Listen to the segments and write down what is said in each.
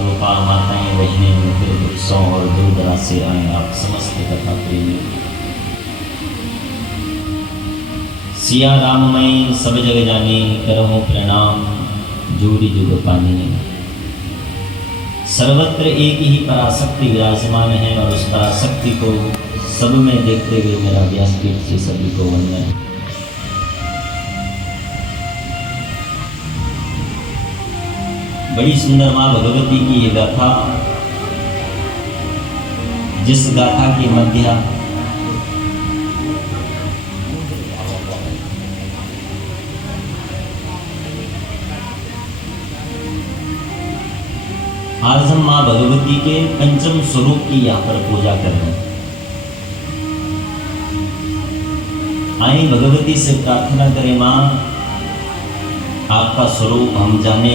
स्वरूपा, माताएं, बहनें, मित्र, पुरुषों और दूर दराज से आए आप समस्त कथा प्रेमी। सिया राममय सब जग जाने, करहूँ प्रणाम जोड़ी जुग पानी। सर्वत्र एक ही पराशक्ति विराजमान है और उस पराशक्ति को सब में देखते हुए मेरा व्यासपीठ से सभी को वंदन। बड़ी सुंदर मां भगवती की ये गाथा, जिस गाथा के मध्य आज हम मां भगवती के पंचम स्वरूप की यहाँ पर पूजा कर रहे हैं। आए भगवती से प्रार्थना करें, मां आपका स्वरूप हम जाने,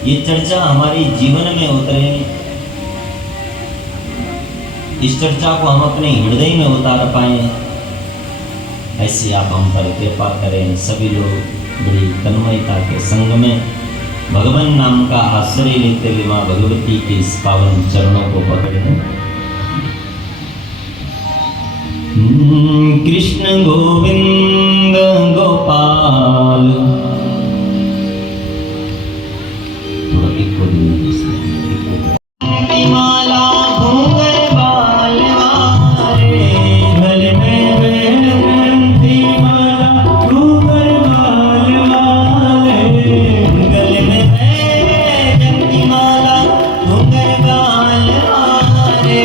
ये चर्चा हमारे जीवन में उतरे, इस चर्चा को हम अपने हृदय में उतार पाए, ऐसे आप हम पर कृपा करें। सभी लोग बड़ी तन्मयता के संग में भगवान नाम का आश्रय लेते हुए मां भगवती के इस पावन चरणों को पकड़े। कृष्ण गोविंद गोपाल, माला घूंघर बाल वाले, गले में बेलवंती माला घूंघर बाल वाले, गले में बेलवंती माला घूंघर बाल वाले,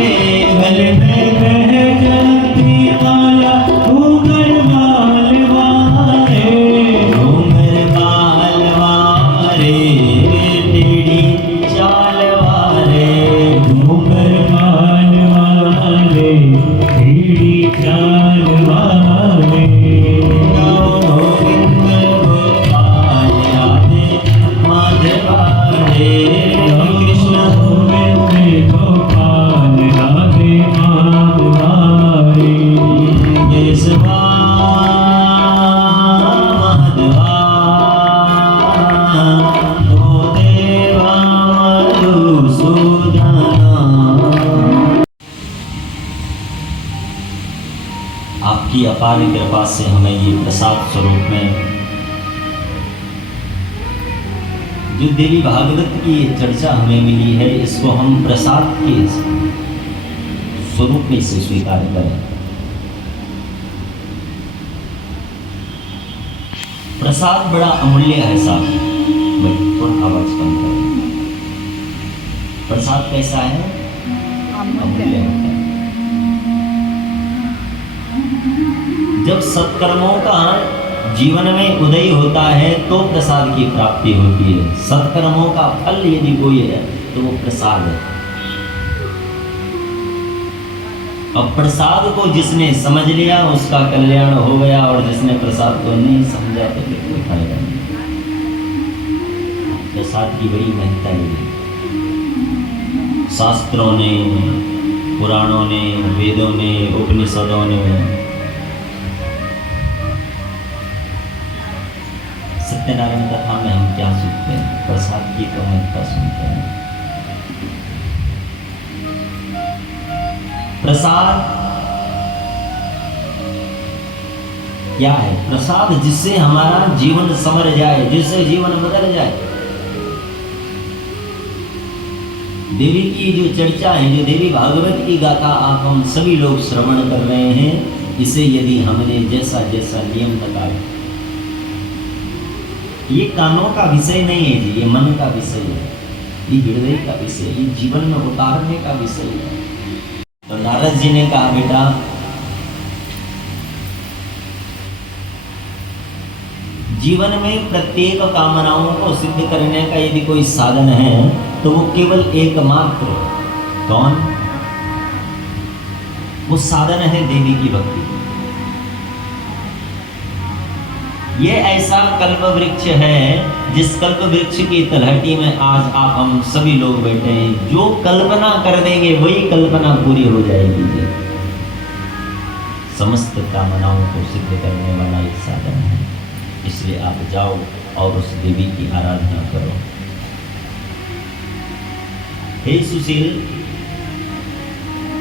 गले में बेलवंती माला घूंघर बाल वाले, घूंघर बाल वाले, टेढ़ी चाल वाले, घूंघर बाल वाले, टेढ़ी चाल वाले, गोविंद गोपाल राधे माधव हरे कृष्ण, गोविंद गोपाल राधे माधव हरे केशवा माधवा, ओ देवा मधुसूदना। आपकी अपार कृपा से हमें ये प्रसाद स्वरूप में जो देवी भागवत की चर्चा हमें मिली है, इसको हम प्रसाद के स्वरूप में से स्वीकार करें। प्रसाद बड़ा अमूल्य है साहब, थोड़ा आवाज कम करें। प्रसाद कैसा है? अमूल्य होता है। जब सत्कर्मों का जीवन में उदय होता है तो प्रसाद की प्राप्ति होती है। सत्कर्मों का फल यदि कोई है तो वो प्रसाद है। अब प्रसाद को जिसने समझ लिया उसका कल्याण हो गया, और जिसने प्रसाद को नहीं समझा तो फिर कोई फायदा नहीं। प्रसाद की बड़ी महत्ता है। शास्त्रों ने, पुराणों ने, वेदों ने, उपनिषदों ने, सत्यनारायण कथा में हम क्या सुनते हैं? प्रसाद की तो महत्ता सुनते हैं। प्रसाद क्या है? प्रसाद जिससे हमारा जीवन संवर जाए, जिससे जीवन बदल जाए। देवी की जो चर्चा है, जो देवी भागवत की गाथा आप हम सभी लोग श्रवण कर रहे हैं, इसे यदि हमने जैसा जैसा नियम बताया, ये कानों का विषय नहीं है जी, ये मन का विषय है, ये हृदय का विषय, ये जीवन में उतारने का विषय है। तो नारद जी ने कहा, बेटा जीवन में प्रत्येक कामनाओं को सिद्ध करने का यदि कोई साधन है तो वो केवल एकमात्र, कौन? वो साधन है देवी की भक्ति। ये ऐसा कल्प वृक्ष है जिस कल्प वृक्ष की तलहटी में आज आप हम सभी लोग बैठे हैं। जो कल्पना कर देंगे वही कल्पना पूरी हो जाएगी। समस्त कामनाओं को सिद्ध करने वाला एक साधन है। इसलिए आप जाओ और उस देवी की आराधना करो। हे सुशील,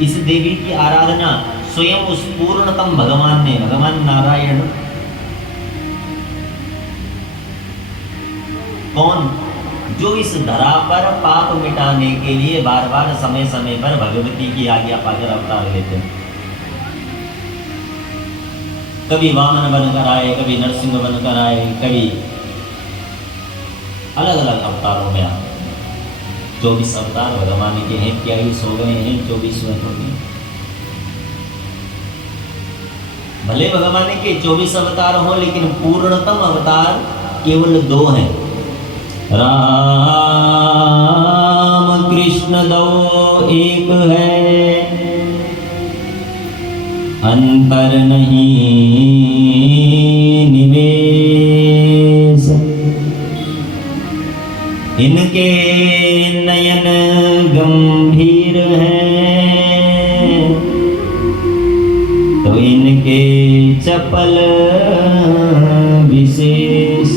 इस देवी की आराधना स्वयं उस पूर्णतम भगवान ने, भगवान नारायण, कौन, जो इस धरा पर पाप मिटाने के लिए बार बार समय समय पर भगवती की आज्ञा पाकर अवतार लेते हैं। कभी वामन बनकर आए, कभी नरसिंह बनकर आए, कभी अलग अलग अवतारों में आए। 24 अवतार भगवान के हैं, 23 हो गए हैं, 24वें हो गए। भले भगवान के 24 अवतार हो, लेकिन पूर्णतम अवतार केवल 2 हैं। राम कृष्ण 2 एक है, अंतर नहीं निवेश। इनके नयन गंभीर हैं, तो इनके चपल विशेष।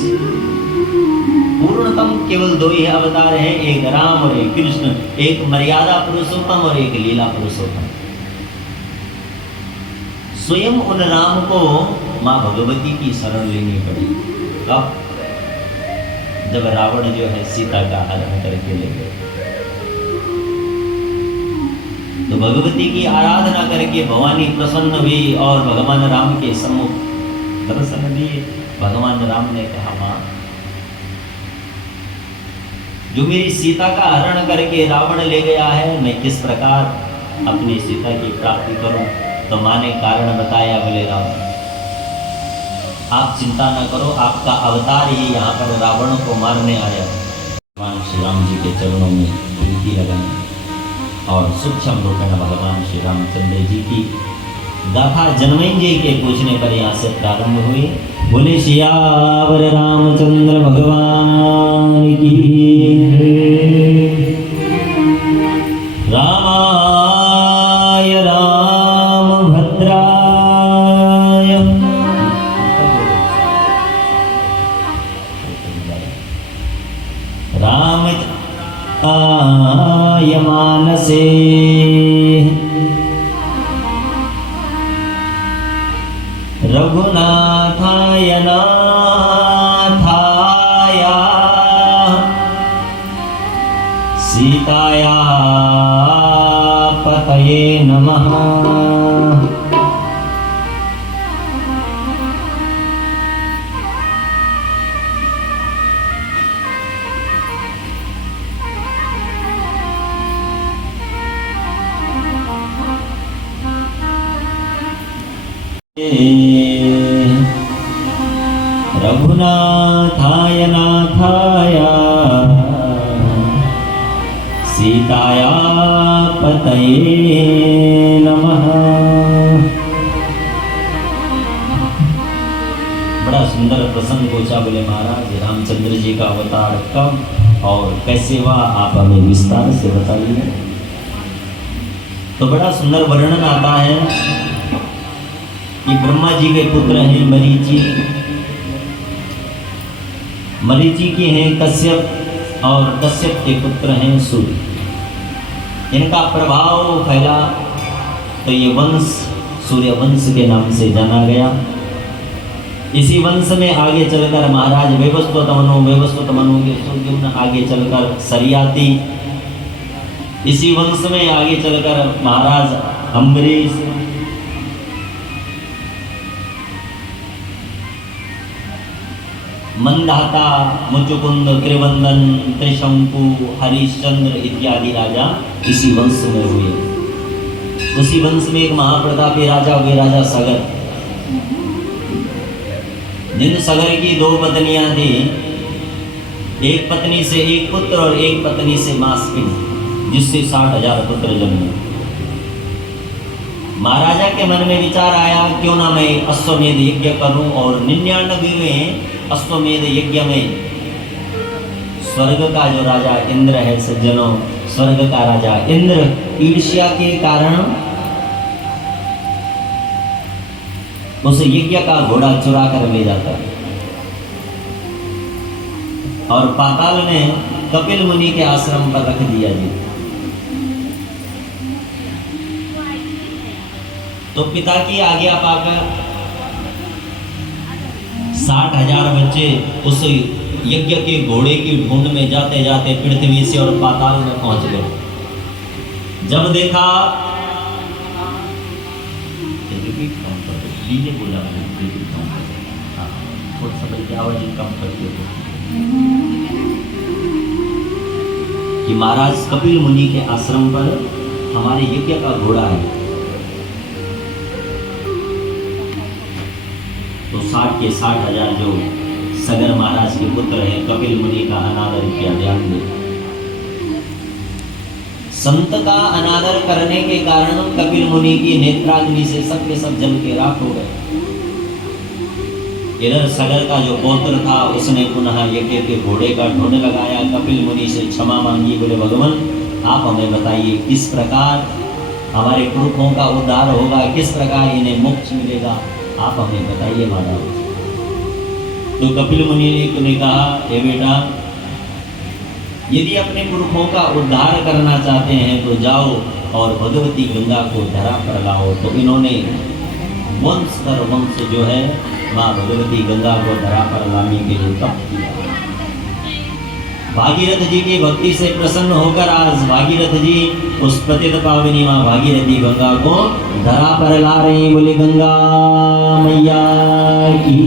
पूर्णतम केवल 2 ही अवतार हैं, एक राम और एक कृष्ण, एक मर्यादा पुरुषोत्तम और एक लीला पुरुषोत्तम। स्वयं उन राम को मां भगवती की शरण लेनी पड़ी। कब? जब रावण जो है सीता का हरण करके ले गए, तो भगवती की आराधना करके भवानी प्रसन्न हुई और भगवान राम के सम्मुख दर्शन दिए। भगवान राम ने कहा, मां, जो मेरी सीता का हरण करके रावण ले गया है, मैं किस प्रकार अपनी सीता की प्राप्ति करूं? तो मां ने कारण बताया, बोले राम, आप चिंता न करो, आपका अवतार ही यहाँ पर रावण को मारने आया। भगवान श्री राम जी के चरणों में प्रीति लगाई और सूक्ष्म रूपेण भगवान श्री रामचंद्र जी की गाथा जन्मेंजय के पूछने पर यहाँ से प्रारंभ हुई। बोले सियावर रामचंद्र भगवान की। रामाय रामभद्राय रामाय मानसे रघुनाथाय नाथाय सीताया पतये नमः। रघुनाथाय नाथाय सीताया पतये नमः। बड़ा सुंदर प्रसंग पूछा। बोले महाराज, रामचंद्र जी का अवतार कब और कैसे हुआ, आप हमें विस्तार से बताइए। तो बड़ा सुंदर वर्णन आता है कि ब्रह्मा जी के पुत्र हैं मरीचि, मरीचि के हैं कश्यप, और कश्यप के पुत्र हैं सूर्य। इनका प्रभाव फैला तो ये वंश सूर्य वंश के नाम से जाना गया। इसी वंश में आगे चलकर महाराज वैवस्वत मनु के सुर्युम्न, आगे चलकर सरियाती। इसी वंश में आगे चलकर महाराज अम्बरीश, मंदाता, मुचुकुंद, त्रिवंदन, त्रिशंकु, हरिश्चंद्र इत्यादि राजा इसी वंश में हुए। उसी वंश में एक महाप्रतापी राजा हुए, राजा सगर। जिन सगर की 2 पत्नियां थी, एक पत्नी से एक पुत्र और एक पत्नी से मासपिन, जिससे 60,000 पुत्र जन्मे। महाराजा के मन में विचार आया, क्यों ना मैं अश्वमेध यज्ञ करूं, और 99वें अश्वमेध यज्ञ में स्वर्ग का जो राजा इंद्र है, सज्जनों, स्वर्ग का राजा इंद्र ईर्ष्या के कारण उस यज्ञ का घोड़ा चुरा कर ले जाता है, और पाताल में कपिल मुनि के आश्रम पर रख दिया जी। तो पिता की आज्ञा पाकर 60,000 बच्चे उस यज्ञ के घोड़े की ढूंढ में जाते जाते पृथ्वी से और पाताल में पहुंच गए। जब देखा डीजे बोला थोड़ा सा बल्कि आवाज कम करके कि महाराज कपिल मुनि के आश्रम पर हमारे यज्ञ का घोड़ा है। तो 60 के 60,000 जो सगर महाराज के पुत्र हैं कपिल मुनि का अनादर किया। ध्यान दे, संत का अनादर करने के कारण कपिल मुनि की नेत्राग्नि से सब के सब जल के राख हो गए। इधर सगर का जो पौत्र था उसने पुनः यज्ञ के घोड़े का ढूंढ लगाया, कपिल मुनि से क्षमा मांगी। बोले भगवान आप हमें बताइए किस प्रकार हमारे पुरखों का उद्धार होगा, किस प्रकार इन्हें मोक्ष मिलेगा, आप हमें बताइए महाराज। तो कपिल मुनि ने कहा हे बेटा, यदि अपने पुरखों का उद्धार करना चाहते हैं तो जाओ और भगवती गंगा को धरा पर लाओ। तो इन्होंने वंश पर वंश जो है माँ भगवती गंगा को धरा पर लाने के लिए तप किया। भागीरथ जी की भक्ति से प्रसन्न होकर आज भागीरथ जी उस पतित पावनी माँ भागीरथी गंगा को धरा पर ला रही। बोले गंगा मैया की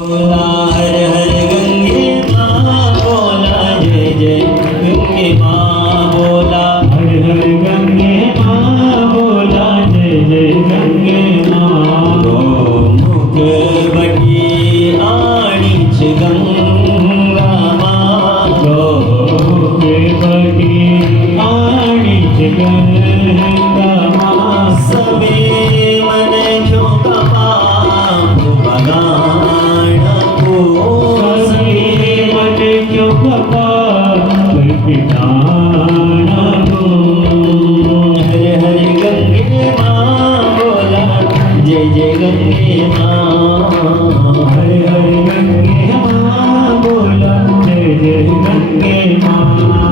बोला हर हर गंगे माँ, बोला जय जय गंगे माँ, बोला हर हर गंगे माँ, बोला जय जय गंगे माँ। मुख बटी आणिच गंगा माँ, मुख बटी आणिच गंगा माँ। सबे मन झोंका पाप भगान को, सबे मन झोंका पाप भगान को। हरे हरे गंगे माँ, बोला जय जय गंगे माँ, हरे हरे गंगे माँ, बोला जय जय गंगे माँ,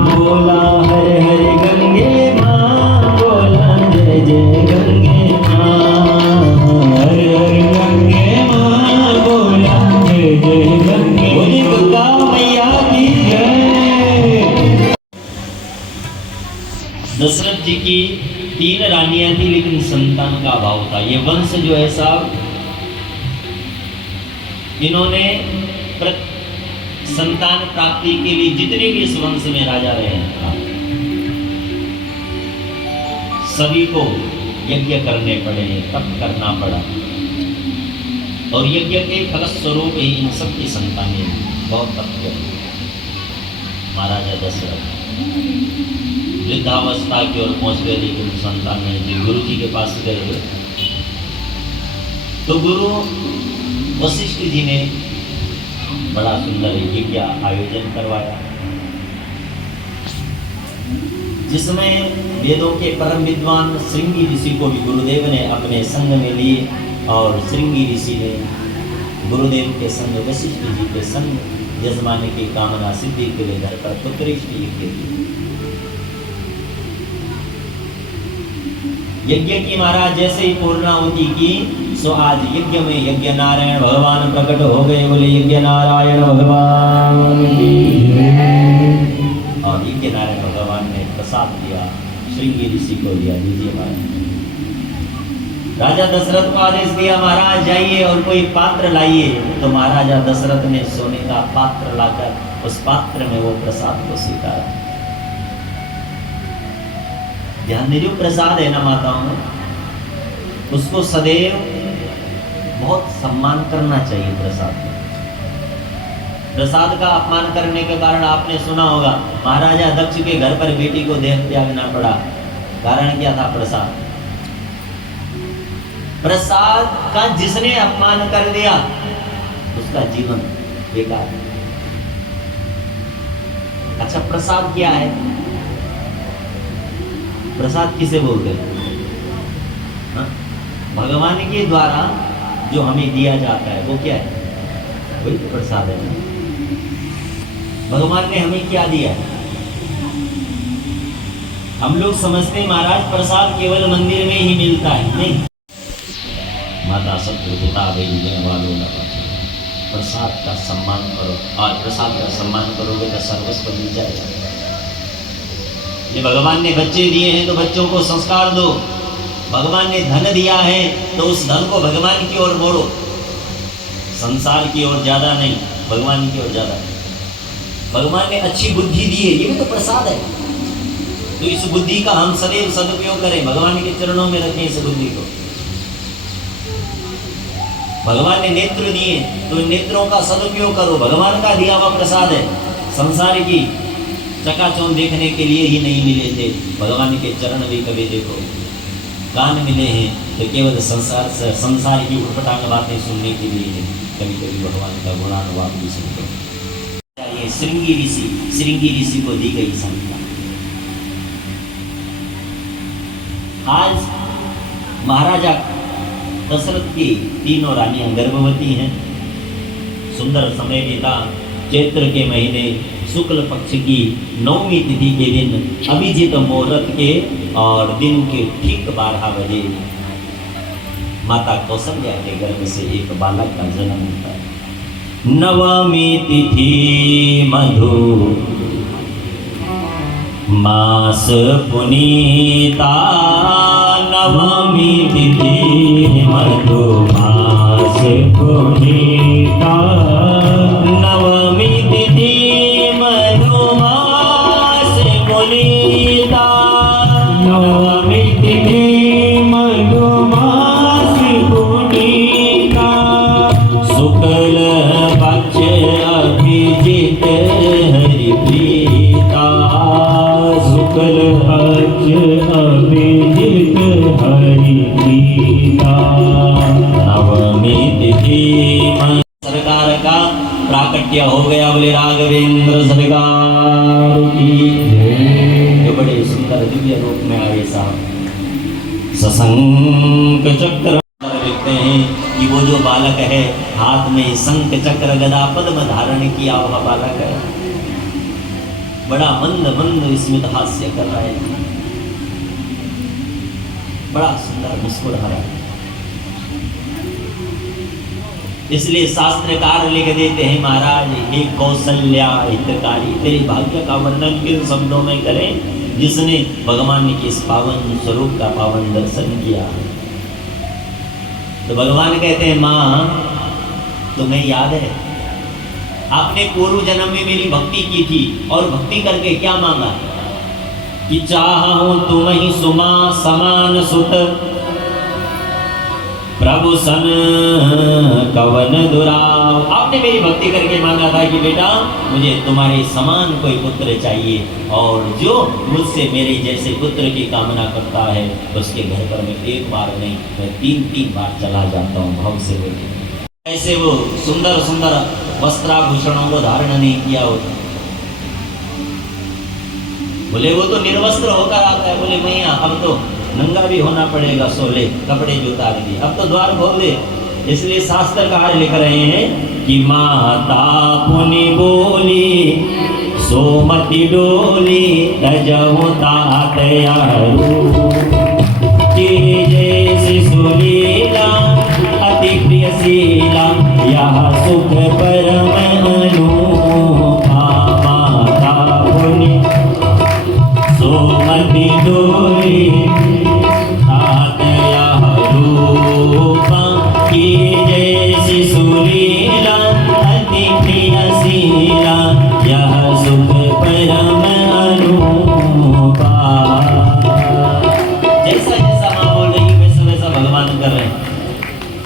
बोला हरे हरे गंगे माँ, बोला जय जय गंगे माँ, हरे हरे गंगे माँ, बोला जय जय गंगे। बोली गंगा मैया की जय। दशरथ जी की 3 रानियां थी लेकिन संतान का अभाव था। ये वंश जो है साहब, इन्होंने संतान प्राप्ति के लिए जितने भी इस वंश में राजा रहे हैं सभी को यज्ञ करने पड़े, तप करना पड़ा। और यज्ञ के फलस्वरूप ही इन सबकी संतानें बहुत तप किया। महाराजा दशरथ वृद्धावस्था की ओर पहुंच गए लेकिन संतान नहीं थी। गुरु जी के पास गए तो गुरु वशिष्ठ जी ने बड़ा सुंदर यज्ञ आयोजन करवाया जिसमें वेदों के परम विद्वान श्रृंगी ऋषि को भी गुरुदेव ने अपने संग में लिए। और श्रृंगी ऋषि ने गुरुदेव के संग वशिष्ठ जी के संग यजमाने की कामना सिद्धि के लिए घर पर पुत्रेष्टि यज्ञ की। यज्ञ की महाराज जैसे ही पूर्णाहुति की सो आज यज्ञ में यज्ञ नारायण भगवान प्रकट हो गए। बोले यज्ञ नारायण भगवान की जय। और यज्ञ नारायण भगवान ने प्रसाद दिया, श्रृंगी ऋषि को दिया, दीजिए महाराज। राजा दशरथ को आदेश दिया महाराज जाइए और कोई पात्र लाइए। तो महाराजा दशरथ ने सोने का पात्र लाकर उस पात्र में वो प्रसाद को स्वीकारा। ध्यान दीजिए, प्रसाद है ना माताओं में, उसको सदैव बहुत सम्मान करना चाहिए। प्रसाद का अपमान करने के कारण आपने सुना होगा महाराजा दक्ष के घर पर बेटी को देह त्यागना पड़ा। कारण क्या था? प्रसाद। प्रसाद का जिसने अपमान कर दिया उसका जीवन बेकार। अच्छा, प्रसाद क्या है? प्रसाद किसे बोलते हैं? भगवान के द्वारा जो हमें दिया जाता है वो क्या है? वही तो प्रसाद है। भगवान ने हमें क्या दिया? हम लोग समझते हैं महाराज प्रसाद केवल मंदिर में ही मिलता है, नहीं। माता सत्य पिता वालों प्रसाद का सम्मान करो, और प्रसाद का सम्मान करोगे तो सर्वस्व मिल जाएगा। ये भगवान ने बच्चे दिए हैं तो बच्चों को संस्कार दो। भगवान ने धन दिया है तो उस धन को भगवान की ओर मोड़ो, संसार की ओर ज्यादा नहीं, भगवान की ओर ज्यादा। भगवान ने अच्छी बुद्धि दी है, ये भी तो प्रसाद है। तो इस बुद्धि का हम सदैव सदुपयोग करें, भगवान के चरणों में रखें इस बुद्धि को। भगवान ने नेत्र दिए तो इन नेत्रों का सदुपयोग करो, भगवान का दिया हुआ प्रसाद है। संसार की चकाचौंध देखने के लिए ही नहीं मिले थे, भगवान के चरण भी कभी देखो। कान मिले हैं तो केवल संसार की उठपटांग बातें सुनने के लिए है, कभी कभी भगवान का गुणानुवाद भी सुनते। ये श्रृंगी ऋषि को दी गई संहिता। आज महाराजा दशरथ की तीनों रानियां गर्भवती हैं। सुंदर समय बीता, चैत्र के महीने शुक्ल पक्ष की 9वीं तिथि के दिन अभिजीत मुहूर्त के और दिन के ठीक 12 बजे माता कौशल्या के गर्भ से एक बालक का जन्म होता है। नवमी तिथि मधु मास पुनीता, नवमी तिथि मधु मास पुनीता, नवमी तिथि मधु मास पुनीता, नवमी तिथि मधु मास पुनीता, शुक्ल पक्ष अभिजित हरिप्रीता, शुक्ल पक्ष अभिजित हरिप्रीता, नवमी तिथि। सरकार का प्राकट्य हो गया, बोले राघवेंद्र सरकार की जो बड़े सुंदर दिव्य रूप में आए साहब। सशंक चक्र देखते हैं कि वो जो बालक है हाथ में शंख चक्र गदा पद्म धारण किया हुआ बालक है, बड़ा मंद मंद स्मित हास्य कर रहा है, बड़ा सुंदर मुस्कुरा रहा है। इसलिए शास्त्रकार लिख देते हैं महाराज, हे कौशल्या हितकारी, तेरे भाग्य का वर्णन किन शब्दों में करें जिसने भगवान के इस पावन स्वरूप का पावन दर्शन किया। तो भगवान कहते हैं माँ तुम्हें याद है आपने पूर्व जन्म में मेरी भक्ति की थी, और भक्ति करके क्या मांगा कि चाहूं तुम ही सुमा समान सुत, प्रभु सन कवन दुराव। आपने मेरी भक्ति करके मांगा था कि बेटा मुझे तुम्हारे समान कोई पुत्र चाहिए, और जो मुझसे मेरे जैसे पुत्र की कामना करता है उसके घर पर मैं एक बार नहीं मैं 3-3 बार चला जाता हूँ भाव से बोले। ऐसे वो सुंदर सुंदर वस्त्राभूषणों को धारण नहीं किया होता, बोले वो तो निर्वस्त्र होकर आता है। बोले मैया अब तो नंगा भी होना पड़ेगा, सोले कपड़े जो उतार दिए, अब तो द्वार खोल दे। इसलिए शास्त्रकार लिख रहे हैं कि माता पुनि बोली सोमति डोली तजहु तात जैसी सुलीला अति प्रियशीला यह सुख परम अनूपा। माता पुनि सोमति डोली जैसी सुलीला अति प्रियशीला यह सुख परम अनूपा। जैसा जैसा माँ बोल रही वैसा वैसा भगवान कर रहे हैं।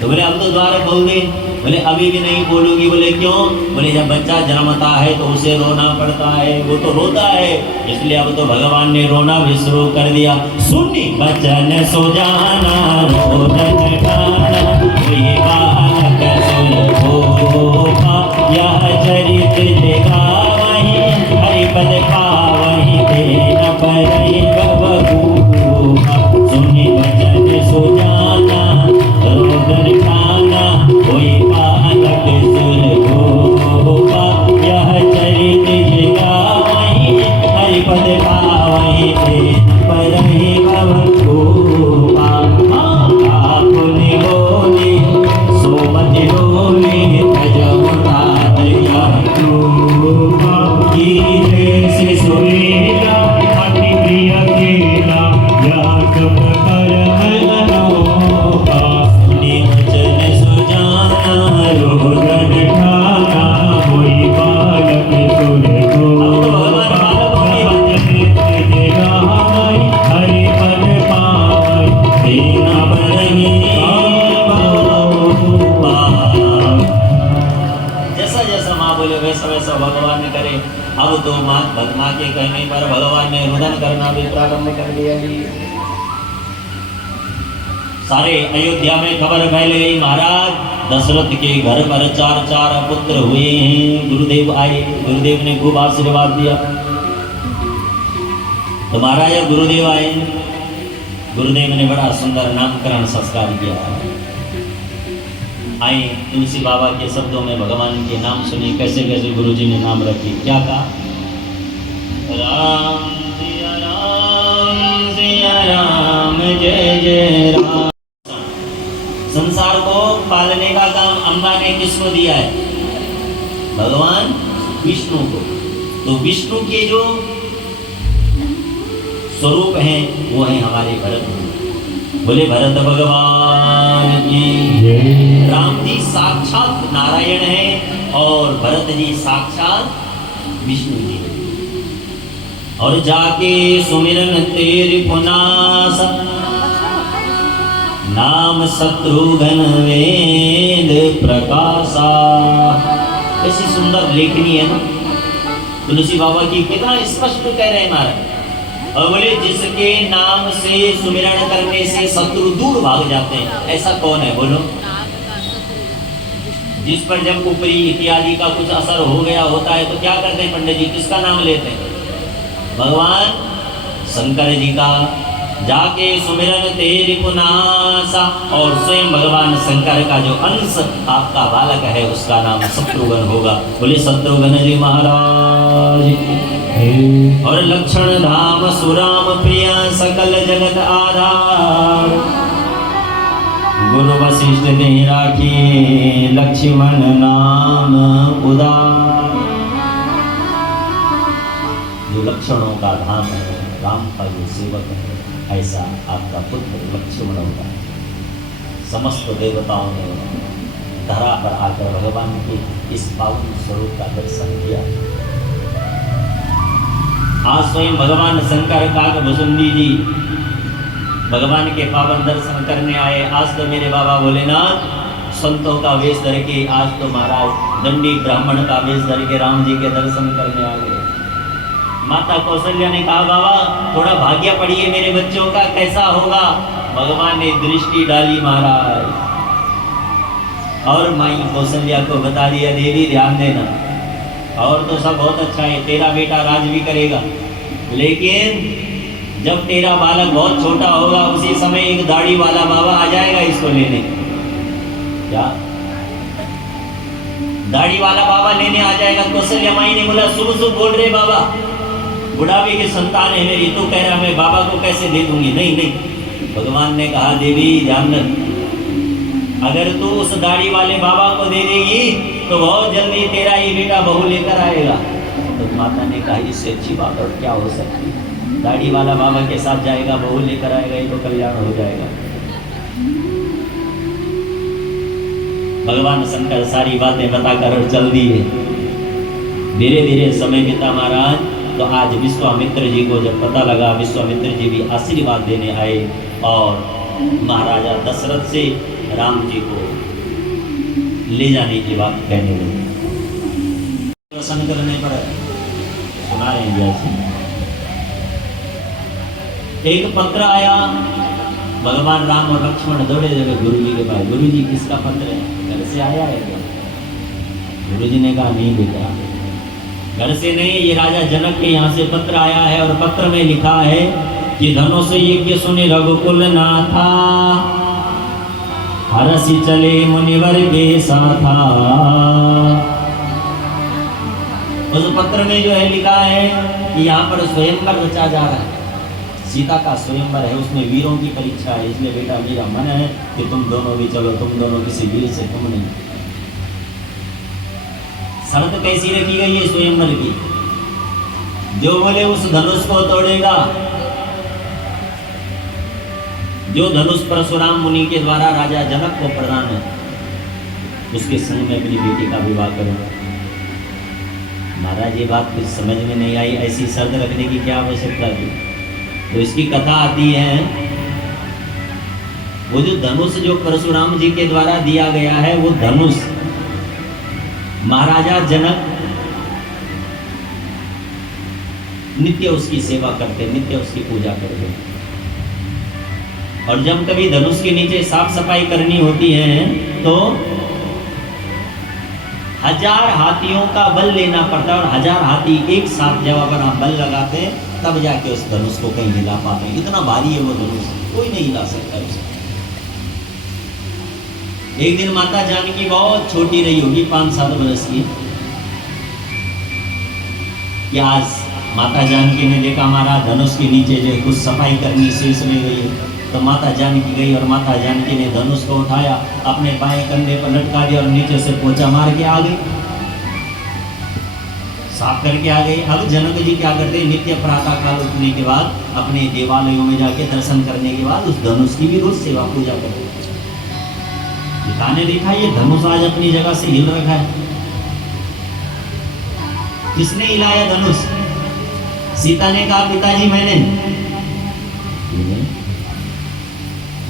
तो बोले अब तो द्वार खोल दे। बोले अभी भी नहीं बोलूंगी। बोले क्यों? बोले जब बच्चा जन्मता है तो उसे रोना पड़ता है, वो तो रोता है, इसलिए अब तो भगवान ने रोना भी शुरू कर दिया। सुनी बचन सो जाना रोदन गाना ये बालक सुन गोपा यह चरित जगा वहीं हरिपद पावहीं तेन परहि बबूपा। सुनी बचन सो जाना रोदन गाना कोई बालक सुन गोपा यह चरित जगा वहीं हरिपद पावहीं तेन के कहने पर भगवान ने रुदन करना भी प्रारंभ कर दिया। सारे अयोध्या में खबर फैल गई, महाराज दशरथ के घर पर 4 पुत्र हुए हैं। गुरुदेव आए, गुरुदेव ने खूब आशीर्वाद दिया। तो महाराज गुरुदेव आए, गुरुदेव ने बड़ा सुंदर नामकरण संस्कार किया। आए तुलसी बाबा के शब्दों में भगवान के नाम सुने, कैसे कैसे गुरुजी ने नाम रखे। क्या कहा? राम सिया राम जय जय राम। संसार को पालने का काम अम्बा ने किसको दिया है? भगवान विष्णु को। तो विष्णु के जो स्वरूप हैं वो है हमारे भरत। बोले भरत भगवान की। राम जी साक्षात नारायण है और भरत जी साक्षात विष्णु जी। और जाके सुमिरन तेरी पुनास, नाम शत्रुघ्न वेद प्रकाशा। ऐसी सुंदर लेखनी है ना तुलसी बाबा की, कितना स्पष्ट कह रहे हैं महाराज। और बोले जिसके नाम से सुमिरन करने से शत्रु दूर भाग जाते हैं, ऐसा कौन है बोलो? जिस पर जब ऊपरी इत्यादि का कुछ असर हो गया होता है तो क्या करते हैं पंडित जी? किसका नाम लेते हैं? भगवान शंकर जी का। जाके सुमिरन तेरी पुनासा, और स्वयं भगवान शंकर का जो अंश आपका बालक है उसका नाम शत्रुघ्न होगा। बोले शत्रुघ्न जी महाराज। और लक्षण धाम सुराम प्रिया सकल जगत आधार, गुरु वशिष्ठ ने राखी लक्ष्मण नाम उदार। जो लक्षणों का धाम है, राम का जो सेवक है, ऐसा आपका पुत्र लक्ष्मण होगा। समस्त देवताओं ने धरा पर आकर भगवान के इस पावन स्वरूप का दर्शन किया। आज स्वयं भगवान शंकर काकभुसुंडी जी भगवान के पावन दर्शन करने आए। आज तो मेरे बाबा भोलेनाथ संतों का वेश धर के, आज तो महाराज दंडी ब्राह्मण का वेश धर के राम जी के दर्शन करने आ गए। माता कौशल्या ने कहा बाबा थोड़ा भाग्य पढ़िए मेरे बच्चों का, कैसा होगा? भगवान ने दृष्टि डाली महाराज, और माई कौशल्या को बता दिया देवी ध्यान देना, और तो सब बहुत अच्छा है, तेरा बेटा राज भी करेगा, लेकिन जब तेरा बालक बहुत छोटा होगा उसी समय एक दाढ़ी वाला बाबा आ जाएगा इसको लेने। क्या? दाढ़ी वाला बाबा लेने आ जाएगा। कौशल्या माई ने बोला शुभ शुभ बोल रहे बाबा, बुढ़ापे की संतान है मेरी, तो कह रहा मैं बाबा को कैसे दे दूंगी? नहीं नहीं, भगवान ने कहा देवी ध्यान रख, अगर तू उस दाढ़ी वाले बाबा को दे देगी तो बहुत जल्दी तेरा ही बेटा बहू लेकर आएगा। तो माता ने कहा इससे अच्छी बात और क्या हो सकती है? दाढ़ी वाला बाबा के साथ जाएगा, बहू लेकर आएगा, ये तो कल्याण हो जाएगा। भगवान शंकर सारी बातें बताकर चल दिए। धीरे धीरे समय बीता महाराज। तो आज विश्वामित्र जी को जब पता लगा, विश्वामित्र जी भी आशीर्वाद देने आए और महाराजा दशरथ से राम जी को ले जाने की बात कहने लगे। प्रसन्न करने पर सुना रहे एक पत्र आया, भगवान राम और लक्ष्मण दौड़े जगह गुरु जी के पास। गुरु जी किसका पत्र है? घर से आया है क्या? गुरु जी ने कहा नहीं बेटा, घर से नहीं, ये राजा जनक के यहाँ से पत्र आया है और पत्र में लिखा है कि धनुष यज्ञ सुनि रघुकुल नाथा, हरसि चले मुनिवर के साथा। उस पत्र में जो है लिखा है कि यहाँ पर स्वयंवर रचा जा रहा है, सीता का स्वयंवर है, उसमें वीरों की परीक्षा है, इसलिए बेटा मेरा मन है कि तुम दोनों भी चलो, तुम दोनों किसी वीर से तुम नहीं। शर्त कैसी रखी गई है स्वयंवर की? जो बोले उस धनुष को तोड़ेगा, जो धनुष परशुराम मुनि के द्वारा राजा जनक को प्रदान है, उसके संग में अपनी बेटी का विवाह करूंगा। महाराज ये बात कुछ समझ में नहीं आई, ऐसी शर्त रखने की क्या आवश्यकता थी? तो इसकी कथा आती है, वो जो धनुष जो परशुराम जी के द्वारा दिया गया है, वो धनुष महाराजा जनक नित्य उसकी सेवा करते, नित्य उसकी पूजा करते। और जब कभी धनुष के नीचे साफ सफाई करनी होती है तो 1000 हाथियों का बल लेना पड़ता है, और 1000 हाथी एक साथ जब अपन आप बल लगाते हैं तब जाके उस धनुष को कहीं हिला पाते हैं। इतना भारी है वो धनुष, कोई नहीं हिला सकता उसे। एक दिन माता जानकी बहुत छोटी रही होगी, 5-7 वर्ष की, कि आज माता जानकी ने देखा हमारा धनुष के नीचे जो कुछ सफाई करनी शेष रह गई है, तो माता जानकी गई और माता जानकी ने धनुष को उठाया, अपने बाएं कंधे पर लटका दिया और नीचे से पोंछा मार के आ गई, साफ करके आ गई। अब जनक जी क्या करते, नित्य प्रातः काल उठने के बाद अपने देवालयों में जाके दर्शन करने के बाद उस धनुष की भी रोज सेवा पूजा करते। पिता ने देखा ये धनुष आज अपनी जगह से हिल रखा है, किसने हिलाया धनुष? सीता ने कहा पिताजी मैंने।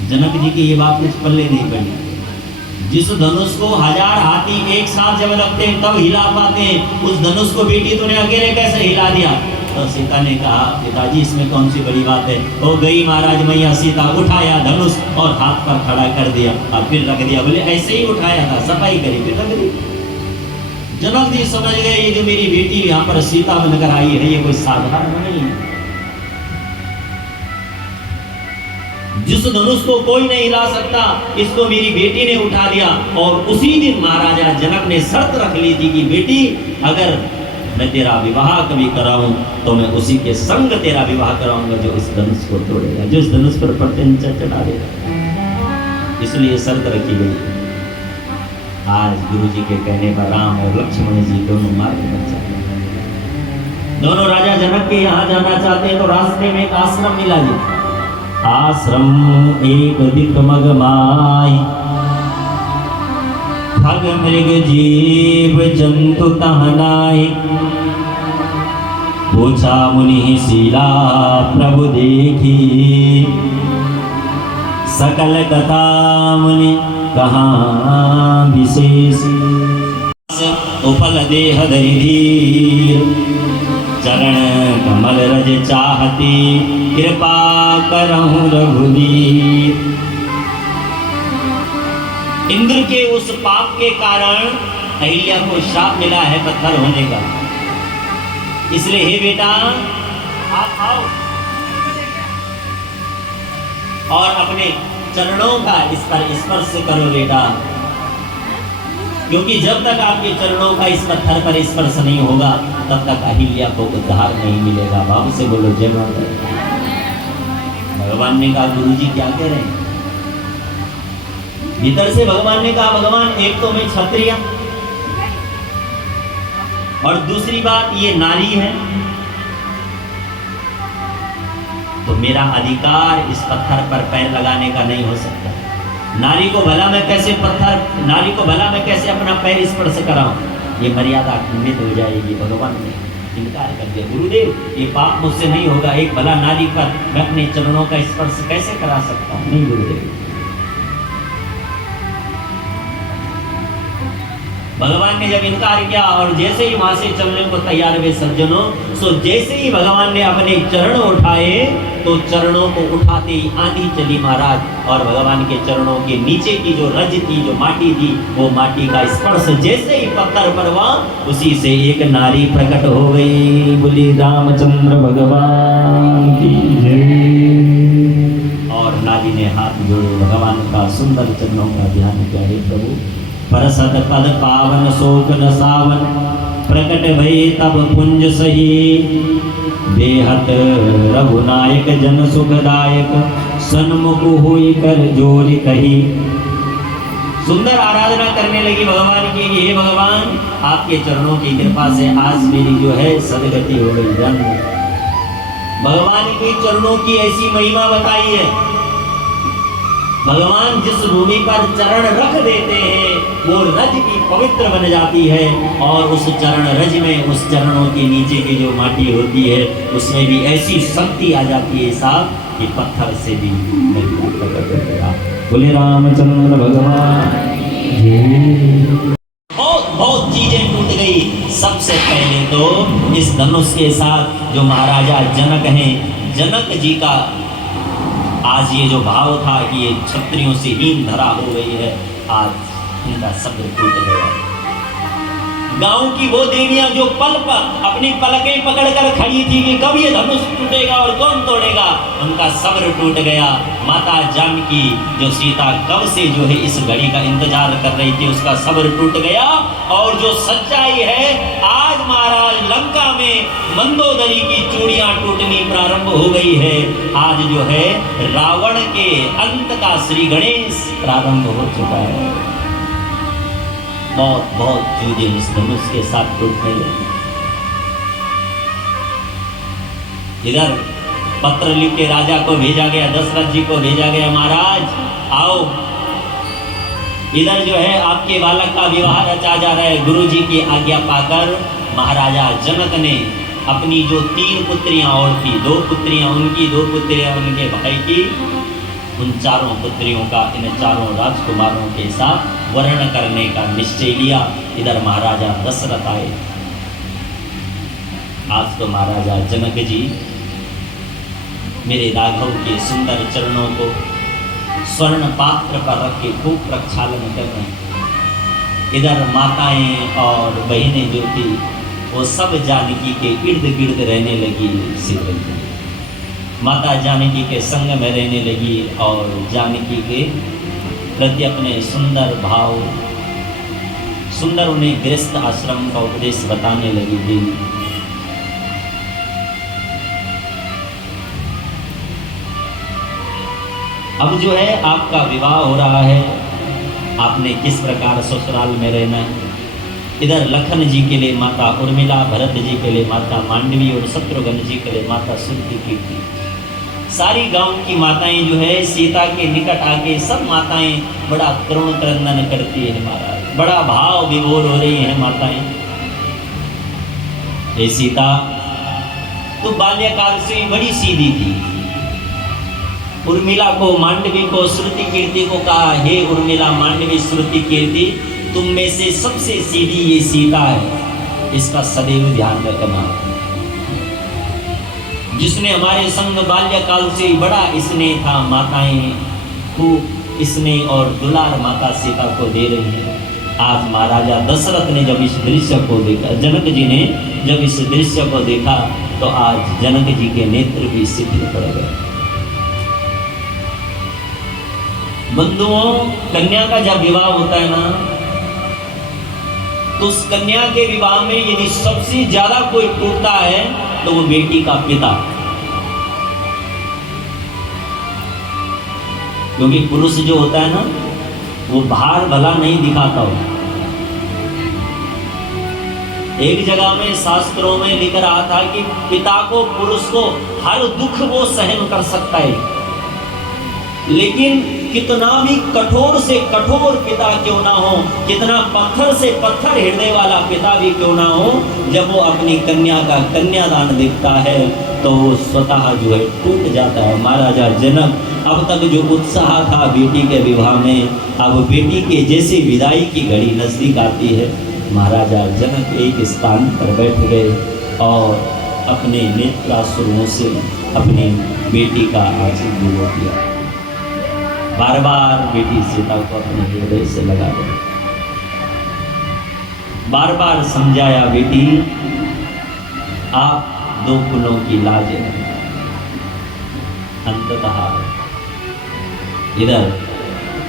जनक जी की ये बात कुछ पल्ले नहीं पड़ी। जिस धनुष को 1000 हाथी एक साथ जब लगते हैं तब हिला पाते हैं, उस धनुष को बेटी तूने अकेले कैसे हिला दिया? तो सीता ने कहा पिताजी इसमें कौन सी बड़ी बात है। हो गई महाराज मैया सीता, उठाया धनुष और हाथ पर खड़ा कर दिया और फिर रख दिया। बोले ऐसे ही उठाया था, सफाई करी फिर रख दी। जनक जी समझ गए ये जो मेरी बेटी यहाँ पर सीता बनकर आई है ये कोई साधारण नहीं है। जिस धनुष को कोई नहीं हिला सकता, इसको मेरी बेटी ने उठा दिया। और उसी दिन महाराजा जनक ने शर्त रख ली थी कि बेटी अगर मैं तेरा विवाह कभी कराऊं तो मैं उसी के संग तेरा विवाह कराऊंगा जो इस धनुष को तोड़ेगा, जो इस धनुष पर प्रत्यंचा चढ़ा देगा। इसलिए शर्त रखी गई। आज गुरु जी के कहने पर राम और लक्ष्मण जी दोनों मार्ग पर चले। दोनों राजा जनक के यहाँ जाना चाहते हैं तो रास्ते में एक आश्रम मिला जी। आश्रम एक दिक मगमाई, ठग मृग जीव जंतु तहनाई। पूछा मुनि शीला प्रभु देखी, सकल कथा मुनि कहाँ विशेष। उपल देह धीर, चरण कमल रज चाहती, कृपा करहु रघुवीर। इंद्र के उस पाप के कारण अहिल्या को श्राप मिला है पत्थर होने का। इसलिए हे बेटा आप आओ और अपने चरणों का इस पर स्पर्श करो बेटा, क्योंकि जब तक आपके चरणों का इस पत्थर पर स्पर्श नहीं होगा तब तक अहिल्या को उद्धार नहीं मिलेगा। बाबू से बोलो जय माता। भगवान ने कहा गुरु जी क्या कह रहे हैं? भीतर से भगवान ने कहा भगवान एक तो मैं क्षत्रिय और दूसरी बात ये नारी है, तो मेरा अधिकार इस पत्थर पर पैर लगाने का नहीं हो सकता। नारी को भला मैं कैसे अपना पैर स्पर्श कराऊं? ये मर्यादा खंडित हो जाएगी। भगवान ने इनकार कर दिया, गुरुदेव ये पाप मुझसे नहीं होगा, एक भला नारी पर मैं अपने चरणों का स्पर्श कैसे करा सकता हूं? नहीं गुरुदेव। भगवान ने जब इनकार किया और जैसे ही वहां से चलने को तैयार हुए सज्जनों, सो जैसे ही भगवान ने अपने चरण उठाए तो चरणों को उठाते ही आंधी चली महाराज, और भगवान के चरणों के नीचे की जो रज थी, जो माटी थी, वो माटी का स्पर्श जैसे ही पत्थर पर हुआ उसी से एक नारी प्रकट हो गई। बोली रामचंद्र भगवान की जय। और नारी ने हाथ जोड़े, भगवान का सुंदर चरणों का ध्यान किया। हे प्रभु परसद पद पावन शोक न सावन, प्रकट भई तब पुंज सही। देहत रघुनायक जन सुखदायक, सन्मुख हुई कर जोरी कही। सुंदर आराधना करने लगी भगवान की, हे भगवान आपके चरणों की कृपा से आज मेरी जो है सदगति हो गई। जन्म भगवान के चरणों की ऐसी महिमा बताई है। भगवान जिस भूमि पर चरण रख देते हैं वो रज की पवित्र बन जाती है, और उस चरण रज में उस चरणों के नीचे की जो माटी होती है उसमें भी ऐसी शक्ति आ जाती है साहब कि पत्थर से भी महिमा प्रकट हो गया। बोले रामचंद्र भगवान। बहुत चीजें टूट गई, सबसे पहले तो इस धनुष के साथ जो महाराजा जनक हैं, जनक जी का आज ये जो भाव था कि ये क्षत्रियों से हीन धरा हो गई है, आज इनका सब्र टूट गया। गांव की वो देवियां जो पल पर अपनी पलकें पकड़कर खड़ी थी कि कब ये धनुष टूटेगा और कौन तोड़ेगा, उनका सब्र टूट गया। माता जानकी जो सीता कब से जो है इस घड़ी का इंतजार कर रही थी, उसका सब्र टूट गया। और जो सच्चाई है, आज महाराज लंका में मंदोदरी की चूड़ियां टूटनी प्रारंभ हो गई है। आज जो है रावण के अंत का श्री गणेश प्रारंभ हो चुका है। बहुत बहुत चीजें इस धनुष के साथ टूटने लगी। इधर पत्र लिख के राजा को भेजा गया, दशरथ जी को भेजा गया, महाराज आओ, इधर जो है आपके बालक का विवाह रचा जा रहा है। गुरु जी की आज्ञा पाकर महाराजा जनक ने अपनी जो 3 पुत्रियां और थी, 2 पुत्रियां उनकी, 2 पुत्रियां उनके भाई की, उन चारों पुत्रियों का इन चारों राजकुमारों के साथ वर्ण करने का निश्चय लिया। इधर महाराजा दशरथ आए। आज तो महाराजा जनक जी मेरे राघव के सुंदर चरणों को स्वर्ण पात्र पर रख के खूब प्रक्षालन कर रहे हैं। इधर माताएं और बहनें जो थी वो सब जानकी के इर्द गिर्द रहने लगी। सिद्ध माता जानकी के संग में रहने लगी और जानकी के प्रति अपने सुंदर भाव, सुंदर उन्हें गृहस्थ आश्रम का उपदेश बताने लगी थी। अब जो है आपका विवाह हो रहा है, आपने किस प्रकार ससुराल में रहना है। इधर लखन जी के लिए माता उर्मिला, भरत जी के लिए माता मांडवी और शत्रुघ्न जी के लिए माता श्रुति कीर्ति। सारी गांव की माताएं जो है सीता के निकट आके सब माताएं बड़ा करुण क्रंदन करती है महाराज, बड़ा भाव विभोर हो रही है माताएं। हे सीता, तो बाल्यकाल से बड़ी सीधी थी। उर्मिला को, मांडवी को, श्रुति कीर्ति को कहा, हे उर्मिला, मांडवी, श्रुति कीर्ति, तुम में से सबसे सीधी ये सीता है, इसका सदैव ध्यान रखना। जिसने हमारे संग बाल्यकाल से बड़ा स्नेह था, माताएं खूब स्नेह और दुलार माता सीता को दे रही है। आज महाराजा दशरथ ने जब इस दृश्य को देखा, जनक जी ने जब इस दृश्य को देखा, तो आज जनक जी के नेत्र भी शिथिल पड़ गए। बंधुओं, कन्या का जब विवाह होता है ना, तो उस कन्या के विवाह में यदि सबसे ज्यादा कोई टूटता है तो वो बेटी का पिता, क्योंकि पुरुष जो होता है ना वो बाहर भला नहीं दिखाता हो। एक जगह में शास्त्रों में लिख रहा था कि पिता को, पुरुष को हर दुख वो सहन कर सकता है, लेकिन कितना भी कठोर से कठोर पिता क्यों ना हो, कितना पत्थर से पत्थर हृदय वाला पिता भी क्यों ना हो, जब वो अपनी कन्या का कन्यादान देखता है तो वो स्वतः जो है टूट जाता है। महाराजा जनक, अब तक जो उत्साह था बेटी के विवाह में, अब बेटी के जैसे विदाई की घड़ी नजदीक आती है, महाराजा जनक एक स्थान पर बैठ गए और अपने नेत्राश्रुओं से अपनी बेटी का आशीर्वाद दिया। बार बार बेटी सीता को अपने हृदय से लगा दे, बार बार समझाया, बेटी आप 2 कुलों की लाज है। अंततः इधर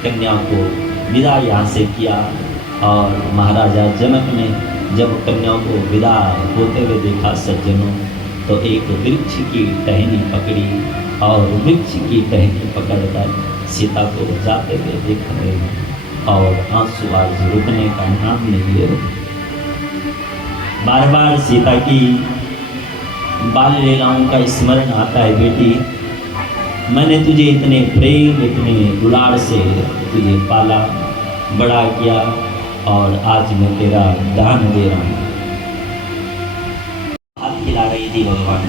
कन्या को विदा यहाँ से किया और महाराजा जनक ने जब कन्या को विदा होते हुए देखा सज्जनों, तो एक वृक्ष की टहनी पकड़ी और वृक्ष की टहनी पकड़कर सीता को जाते हुए देख रहे हैं और आंसू आज रुकने का नाम नहीं ले रहे। बार बार सीता की बाल लीलाओं का स्मरण आता है। बेटी, मैंने तुझे इतने प्रेम, इतने दुलार से तुझे पाला, बड़ा किया और आज मैं तेरा दान दे रहा हूँ। हाथ खिला रही थी भगवान।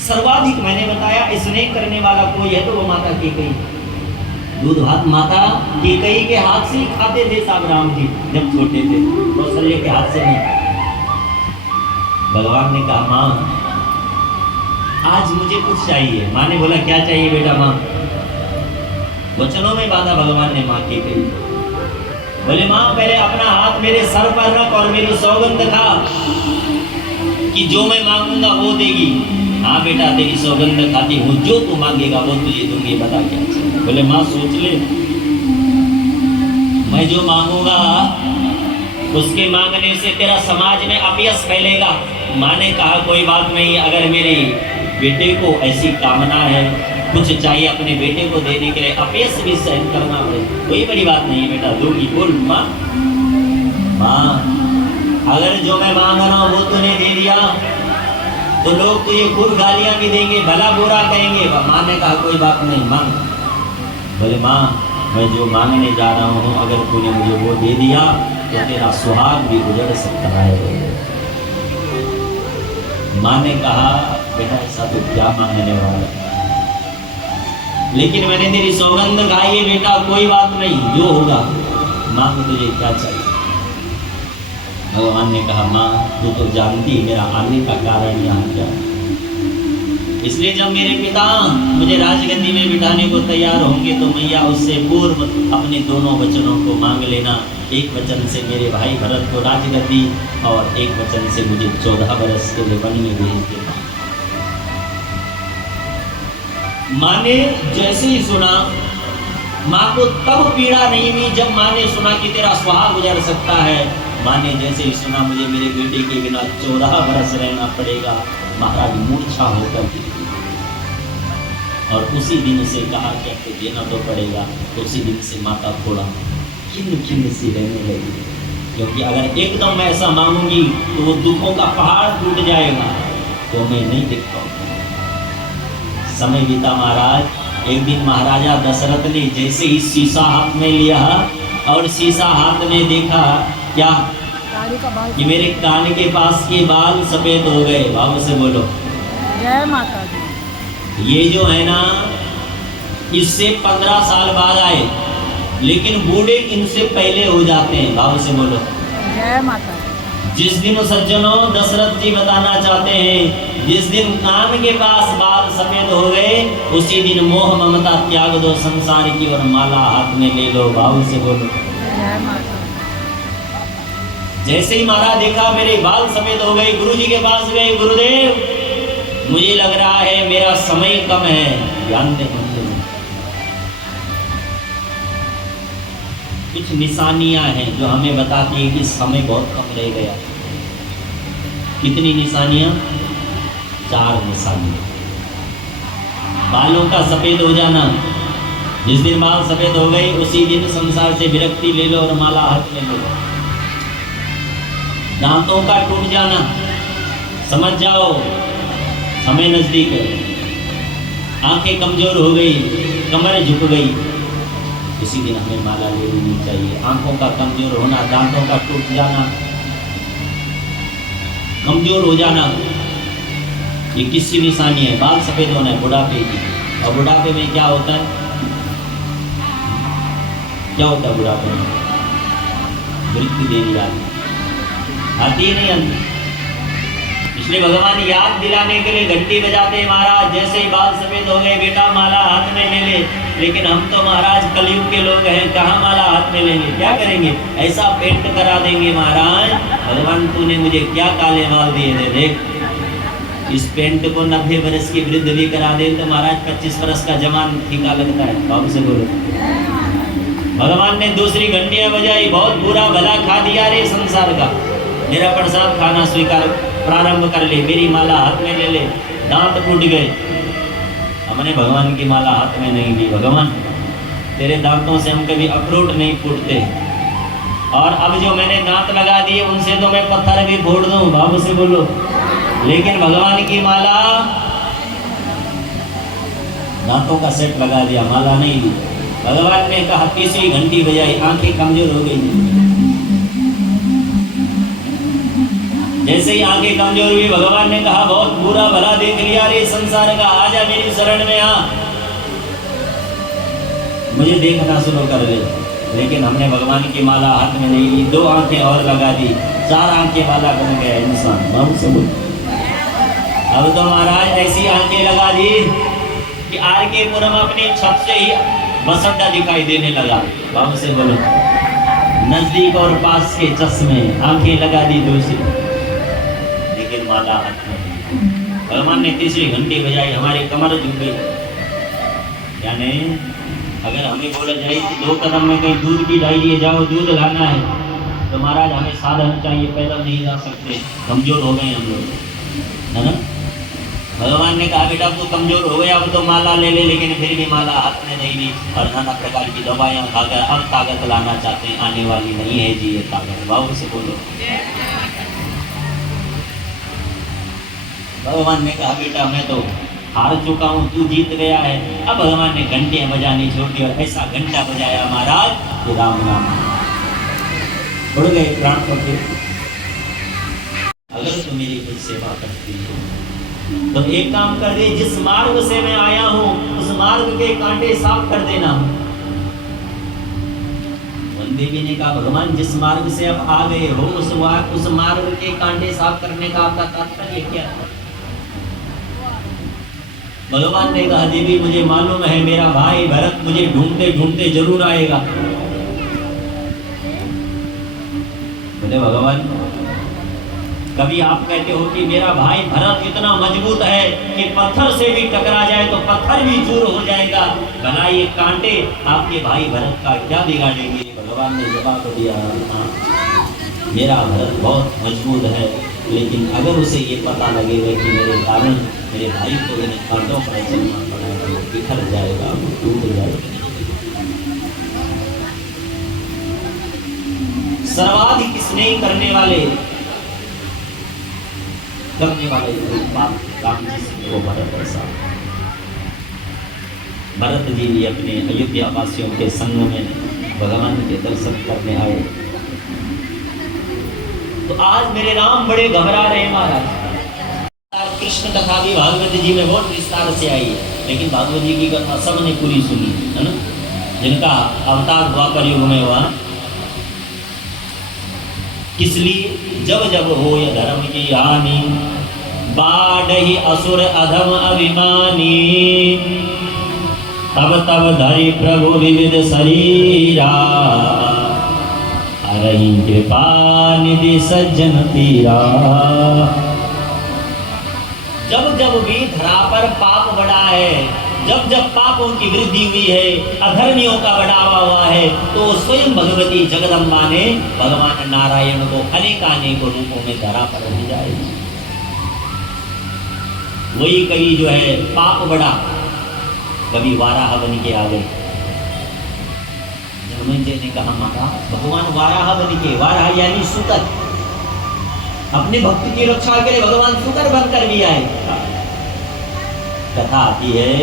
सर्वाधिक मैंने बताया स्नेह करने वाला कोई है तो वो माता की गई। दूध भात माता कैकेयी के हाथ से ही खाते थे साहब राम जी जब छोटे थे, कौशल्या के हाथ से नहीं। भगवान ने कहा माँ आज मुझे कुछ चाहिए। माँ ने बोला क्या चाहिए बेटा? माँ वचनों में बाधा भगवान ने माँ कैकेयी। बोले माँ पहले अपना हाथ मेरे सर पर रख और मेरी सौगंध खा कि जो मैं मांगूंगा वो देगी। हाँ बेटा तेरी सौगंध खाती हूँ, जो तू मांगेगा वो तुझे दूंगी, बता क्या चाहिए? बोले माँ सोच ले, मैं जो मांगूंगा उसके मांगने से तेरा समाज में अपयश फैलेगा। माँ ने कहा कोई बात नहीं, अगर मेरे बेटे को ऐसी कामना है, कुछ चाहिए अपने बेटे को देने के लिए, अपयश भी सहन करना पड़े, कोई बड़ी बात नहीं है बेटा, दूंगी। बोल माँ। माँ अगर जो मैं मांग रहा हूँ वो तूने दे दिया तो लोग तुझे खूब गालियां भी देंगे, भला बुरा कहेंगे। माँ ने कहा कोई बात नहीं, मांग। बोले माँ मैं जो मांगने जा रहा हूँ अगर तूने मुझे वो दे दिया तो तेरा सुहाग भी उजड़ सकता है। माँ ने कहा बेटा ऐसा तो क्या मांगने वाला है, लेकिन मैंने तेरी सौगंध खाई है बेटा, कोई बात नहीं, जो होगा मांग, तुझे क्या चाहिए? भगवान ने कहा माँ तू तो जानती मेरा आने का कारण यहाँ क्या है, इसलिए जब मेरे पिता मुझे राजगद्दी में बिठाने को तैयार होंगे तो मैया उससे पूर्व अपने दोनों वचनों को मांग लेना। एक वचन से मेरे भाई भरत को राजगद्दी और एक वचन से मुझे 14 वर्ष के लिए वन में भेज देना। माँ ने जैसे ही सुना, माँ को तब पीड़ा नहीं हुई जब माँ ने सुना कि तेरा सुहाग गुजर सकता है। माँ ने जैसे ही सुना मुझे मेरे बेटे के बिना 14 वर्ष रहना पड़ेगा, महाराज मूर्छा होकर गिर गई और उसी दिन से कहा कि आपको देना तो पड़ेगा। तो उसी दिन से माता थोड़ा खिन्न सी रहने लगी, क्योंकि अगर एकदम मैं ऐसा मांगूंगी तो वो दुखों का पहाड़ टूट जाएगा, तो मैं नहीं देख पाऊंगा। समय बीता महाराज। एक दिन महाराजा दशरथ ने जैसे ही शीशा हाथ में लिया और शीशा हाथ में देखा, क्या कि मेरे कान के पास के बाल सफेद हो गए। भाव से बोलो जय माता दी। ये जो है ना इससे 15 साल बाद आए, लेकिन बूढ़े इनसे पहले हो जाते हैं। भाव से बोलो जय माता दी। जिस दिन सज्जनों दशरथ जी बताना चाहते हैं, जिस दिन कान के पास बाल सफेद हो गए उसी दिन मोह ममता त्याग दो, संसार की और माला हाथ में ले लो। भाव से बोलो जय माता। जैसे ही महाराज देखा मेरे बाल सफेद हो गए, गुरुजी के पास गए, गुरुदेव मुझे लग रहा है मेरा समय कम है, ध्यान दें। कुछ निशानियां हैं जो हमें बताती है कि समय बहुत कम रह गया। कितनी निशानियां? 4 निशानियां। बालों का सफेद हो जाना, जिस दिन बाल सफेद हो गए उसी दिन संसार से विरक्ति ले लो और माला हाथ में लो। दांतों का टूट जाना, समझ जाओ समय नजदीक है। आंखें कमजोर हो गई, कमर झुक गई, उसी दिन हमें माला ले लेनी चाहिए। आंखों का कमजोर होना, दांतों का टूट जाना, कमजोर हो जाना, ये किसकी निशानी है? बाल सफेद होना है बुढ़ापे की। और बुढ़ापे में क्या होता है? क्या होता है बुढ़ापे में? मृत्यु देरी आती है, नहीं आती। इसलिए भगवान याद दिलाने के लिए घंटी बजाते हैं महाराज। जैसे ही बाल सफेद हो गए बेटा माला हाथ में ले ले। लेकिन हम तो महाराज कलयुग के लोग हैं, कहाँ माला हाथ में लेंगे? क्या करेंगे? ऐसा पेंट करा देंगे महाराज, भगवान तूने मुझे क्या काले बाल दिए थे, देख इस पेंट को 90 वर्ष की वृद्ध भी करा दे तो महाराज 25 वर्ष का जवान फीका लगता है। बाबू से बोलो। भगवान ने दूसरी घंटियां बजाई, बहुत बुरा भला खा दिया रे संसार का, मेरा प्रसाद खाना स्वीकार प्रारंभ कर ले, मेरी माला हाथ में ले ले। दांत टूट गए, हमने भगवान की माला हाथ में नहीं ली। भगवान तेरे दांतों से हम कभी अखरोट नहीं फूटते, और अब जो मैंने दांत लगा दिए उनसे तो मैं पत्थर भी फोड़ दूं। बाबू से बोलो। लेकिन भगवान की माला, दांतों का सेट लगा दिया, माला नहीं ली। भगवान ने कहा तीसरी घंटी बजाई, आंखें कमजोर हो गई। जैसे ही आंखें कमजोर हुई भगवान ने कहा बहुत बुरा भला देख लिया रे संसार का, आजा मेरी शरण में आ। मुझे देखना शुरू कर दे। लेकिन हमने भगवान की माला हाथ में नहीं ली, 2 आंखें और लगा दी, 4 आंखें वाला बन गया इंसान। बाबू से बोल, अब तो महाराज ऐसी आंखें लगा दी कि आर के पुरम अपनी छत से ही बस अड्डा दिखाई देने लगा। बाबू से बोलो, नजदीक और पास के चश्मे, आंखें लगा दी दूसरी, लेकिन माला हाथ में। भगवान ने तीसरी घंटी बजाई, हमारी कमर झुक गई। यानी अगर हमें बोला जाए कि 2 कदम में कहीं दूध की डायरी जाओ, दूध लाना है, तो महाराज हमें साधन चाहिए, पैदल नहीं जा सकते, कमजोर हो गए हम लोग, है ना। भगवान ने कहा बेटा तू कमजोर हो गया, अब तो माला ले ले, लेकिन फिर भी माला हाथ में नहीं ली और नाना प्रकार की दवाइयाँ खाकर अब ताकत लाना चाहते हैं, आने वाली नहीं है जी ये ताकत। बाबू से बोलो। भगवान ने कहा बेटा मैं तो हार चुका हूँ, तू जीत गया है। अब भगवान ने घंटे बजानी छोड़ दी और ऐसा घंटा बजाया महाराज कि राम नाम उड़ गए प्राण पड़ते। अगर तू मेरी कुछ सेवा करती है तो एक काम कर दे, जिस मार्ग से मैं आया हूँ उस मार्ग के कांटे साफ कर देना। वन देवी ने कहा भगवान जिस मार्ग से अब आ गए हो उस मार्ग के कांटे साफ करने का आपका तात्पर्य क्या है? भगवान ने कहा देवी मुझे मालूम है मेरा भाई भरत मुझे ढूंढते ढूंढते जरूर आएगा। बोले भगवान कभी आप कहते हो कि मेरा भाई भरत इतना मजबूत है कि पत्थर से भी टकरा जाए तो पत्थर भी चूर हो जाएगा, भला ये कांटे आपके भाई भरत का क्या बिगाड़ेंगे? भगवान ने जवाब दिया हाँ मेरा भरत बहुत मजबूत है, लेकिन अगर उसे ये पता लगेगा कि मेरे कारण मेरे भाई को इन कांटों पर चलना पड़ा तो बिखर जाएगा, टूट जाएगा। सर्वाधिक स्नेह करने वाले पाप राम जी को भरत ऐसा। भरत जी भी अपने अयोध्या वासियों के संग में भगवान के दर्शन करने आए। तो आज मेरे राम बड़े घबरा रहे महाराज। कृष्ण कथा भी भागवत जी में बहुत विस्तार से आई है, लेकिन भागवत जी की कथा सबने पूरी सुनी है ना, जिनका अवतार द्वापर युग में हुआ। किस लिए? जब जब हो यह धर्म की हानि बाढ़हि असुर अधम अभिमानी, तब तब धरि प्रभु विविध शरीरा, हरहि कृपा निधि सज्जन तीरा। जब जब भी धरा पर पाप बढ़ा है, जब जब पापों की वृद्धि हुई है, अधर्मियों का बढ़ावा हुआ है, तो स्वयं भगवती जगदम्बा ने भगवान नारायण को अनेकानेक रूपों में धरा पर भेजा है। वही कभी जो है पाप बढ़ा, कभी वाराह बन के आ गए। धनंजय ने कहा महाराज भगवान वाराह बन के, वाराह यानी सुकर, अपने भक्त की रक्षा के लिए भगवान सुकर बनकर भी आए। कथा आती है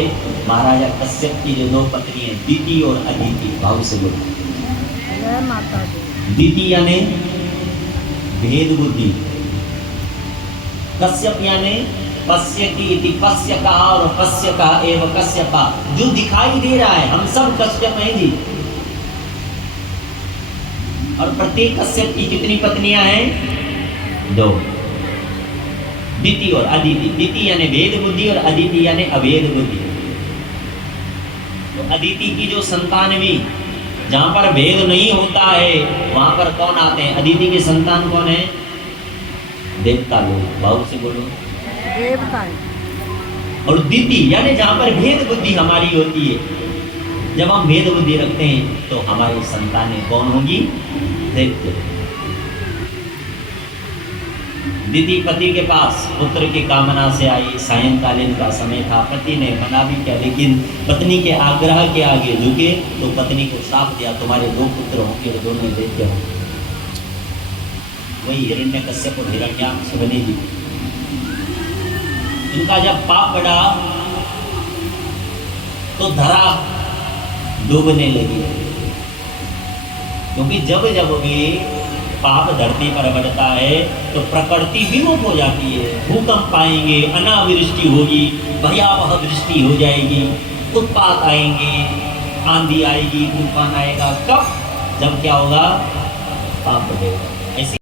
महाराजा कश्यप की जो 2 पत्नी है दीति और अदिति। भाव से बोलो जय माता दी। दीति यानी भेद बुद्धि, कश्यप यानी पश्यति इति पश्य कहा और पश्य कहा एवं कश्यपा, जो दिखाई दे रहा है। हम सब कश्यप हैं जी, और प्रत्येक कश्यप की कितनी पत्नियां हैं? 2। दीति और अदिति। दीति यानी भेद बुद्धि और अदिति यानी अभेद बुद्धि। तो अदिति की जो संतान भी, जहां पर भेद नहीं होता है वहां पर कौन आते हैं? अदिति के संतान कौन है? देवता लोग। भाव से बोलो देवता। और दीति यानी जहां पर भेद बुद्धि हमारी होती है, जब हम भेद बुद्धि रखते हैं तो हमारी संतानें कौन होगी? दैत्य। दीदी पति के पास पुत्र की कामना से आई, सायंकालीन का समय था, पति ने मना भी किया, लेकिन पत्नी के आग्रह के आगे झुके तो पत्नी को श्राप दिया तुम्हारे 2 पुत्र होंगे, वो दोनों दैत्य होंगे। वही हिरण्यकश्यप और हिरण्याक्ष बनेगी। इनका जब पाप बढ़ा तो धरा डूबने लगी, क्योंकि जब जब भी पाप धरती पर बढ़ता है तो प्रकृति विरूप हो जाती है। भूकंप आएंगे, अनावृष्टि होगी, भयावह वृष्टि हो जाएगी, उत्पात आएंगे, आंधी आएगी, तूफान आएगा, कब? जब क्या होगा? पाप बढ़ेगा। ऐसी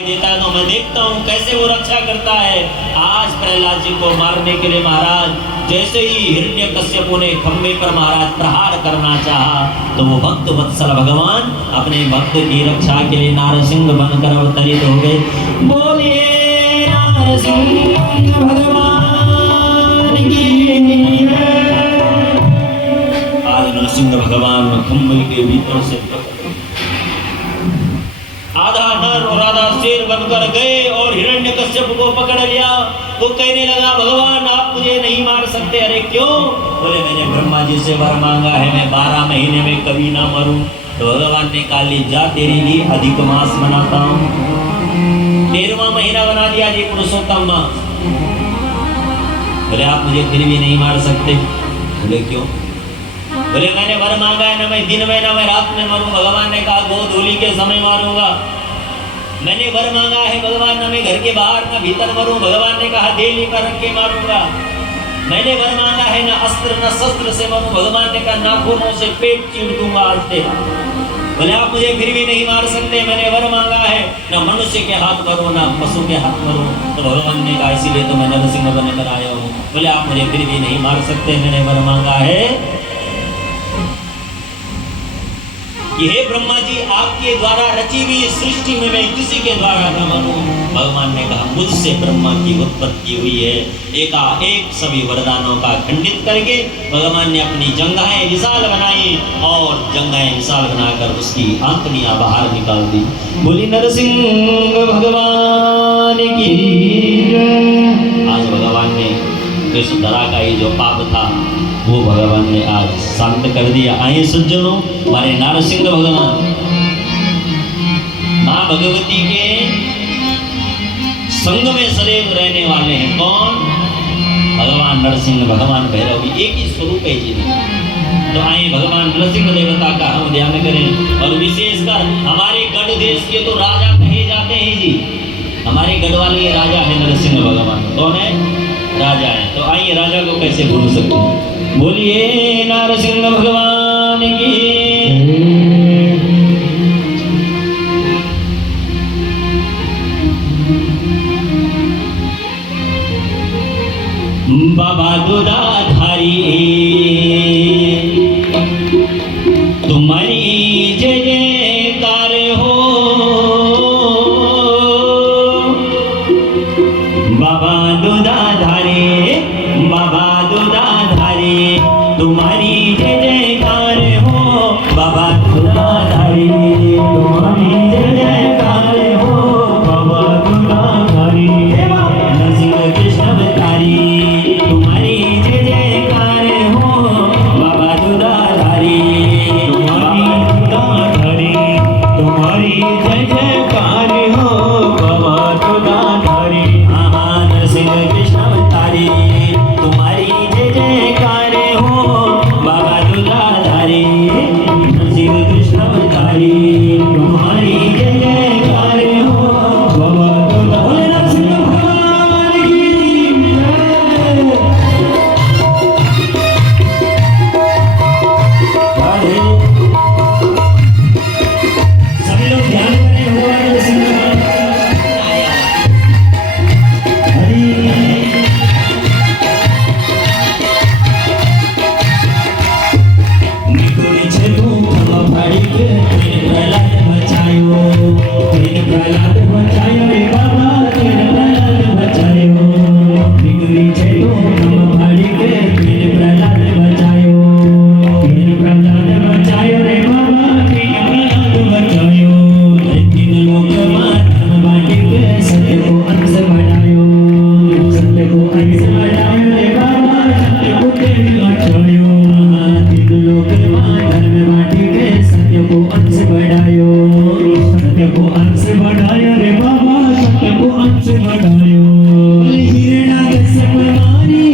देता है तो मैं देखता हूँ कैसे वो रक्षा करता है। आज प्रहलाद जी को मारने के लिए महाराज जैसे ही हिरण्यकश्यप ने खंभे पर महाराज प्रहार करना चाहा, तो वो भक्त वत्सल भगवान अपने भक्त की रक्षा के लिए नारसिंह बनकर अवतरित हो गए। बोलिए नारसिंह भगवान की। आज नरसिंह भगवान खंभे के भीतर से आधा नर और आधा शेर बनकर गए और हिरण्यकश्यप को पकड़ लिया। वो कहने लगा, भगवान आप मुझे नहीं मार सकते। अरे क्यों? बोले मैंने ब्रह्मा जी से वर मांगा है, मैं 12 महीने में कभी ना मरूं। तो भगवान ने कहा, ले जा तेरे लिए अधिक मास मनाता हूं। 13वां महीना बना दिया जी, पुरुषोत्तम मास। बोले आप मुझे फिर भी नहीं मार सकते। बोले क्यों? बोले मैंने वर मांगा है, ना मैं दिन में ना मैं रात में मरूं। भगवान ने कहा गोधूली के समय मारूंगा। मैंने वर मांगा है भगवान, ना मैं घर के बाहर ना भीतर मरूं। भगवान ने कहा देली पर रख के मारूंगा। मैंने वर मांगा है ना अस्त्र न शस्त्र से मरूं। भगवान ने कहा नाखूनों से पेट चीर दूंगा आज तेरा। बोले आप मुझे फिर भी नहीं मार सकते। मैंने वर मांगा है ना मनुष्य के हाथ मरूं ना पशु के हाथ मरूं। तो भगवान ने कहा इसीलिए तो मैं नरसिंह बनकर आया हूँ। बोले आप मुझे फिर भी नहीं मार सकते। मैंने वर मांगा है कि हे ब्रह्मा जी आपके द्वारा रची हुई सृष्टि में मैं किसी के द्वारा न बनूं। भगवान ने कहा मुझसे ब्रह्मा की उत्पत्ति हुई है। एकाएक सभी वरदानों का खंडित करके भगवान ने अपनी जंघाएं विशाल बनाई और जंघाएं विशाल बनाकर उसकी आंतड़ियां बाहर निकाल दी। बोली नरसिंह भगवान की। आज भगवान ने विश्वधरा का ये जो पाप था वो भगवान ने आज शांत कर दिया। आइए सज्जनों, हमारे नारसिंह भगवान माँ भगवती के संग में सदैव रहने वाले हैं। कौन? भगवान नरसिंह, भगवान भैरव भी एक ही स्वरूप है जी। तो आइए भगवान नरसिंह देवता का हम ध्यान करें। और विशेषकर हमारे गढ़ देश के तो राजा कहे जाते हैं जी। हमारे गढ़ वाले राजा है नरसिंह भगवान। कौन है? राजा है। तो आइए राजा को कैसे भूल सकते हैं। बोलिए नरसिंह भगवान की। बाबा दुधाधारी तुम्हारी जय जयकार हो। बाबा दुधाधारी, बाबा दुधाधारी तुम्हारी जय जयकार हो। बाबा दुधाधारी तुम्हारी जय जयकार हो। बाबा दुधाधारी नरसिंह कृष्ण अवतारी तुम्हारी जय जयकार हो। बाबा दुधाधारी तुम्हारी जय जयकार हो। बाबा दुधाधारी नरसिंह कृष्ण अवतारी तुम्हारी जय जयकार हो। बाबा दुधाधारी नरसिंह कृष्ण अवतारी तुम्हारी जय जयकार हो। बाबा दुधाधारी नरसिंह भगवान की जय। सभी लोग ध्यान करें, हुआ नरसिंह प्रहलाद बचायो रे बाबा, प्रहलाद बचायो। बिगड़ी छे तो हम भाड़ी के प्रहलाद बचायो। प्रहलाद बचायो रे बाबा, प्रहलाद बचायो। तीन लोक में धर्म बांटी के सत्य को अंश बढ़ायो। सत्य को अंश बढ़ायो रे बाबा, सत्य को बचायो। तीन लोक में धर्म बांटी के सत्य को अंश बढ़ायो। सत्य को अंश बढ़ाया रे बाबा, सत्य को अंश बढ़ायो। हिरण्यकश्यप मारी,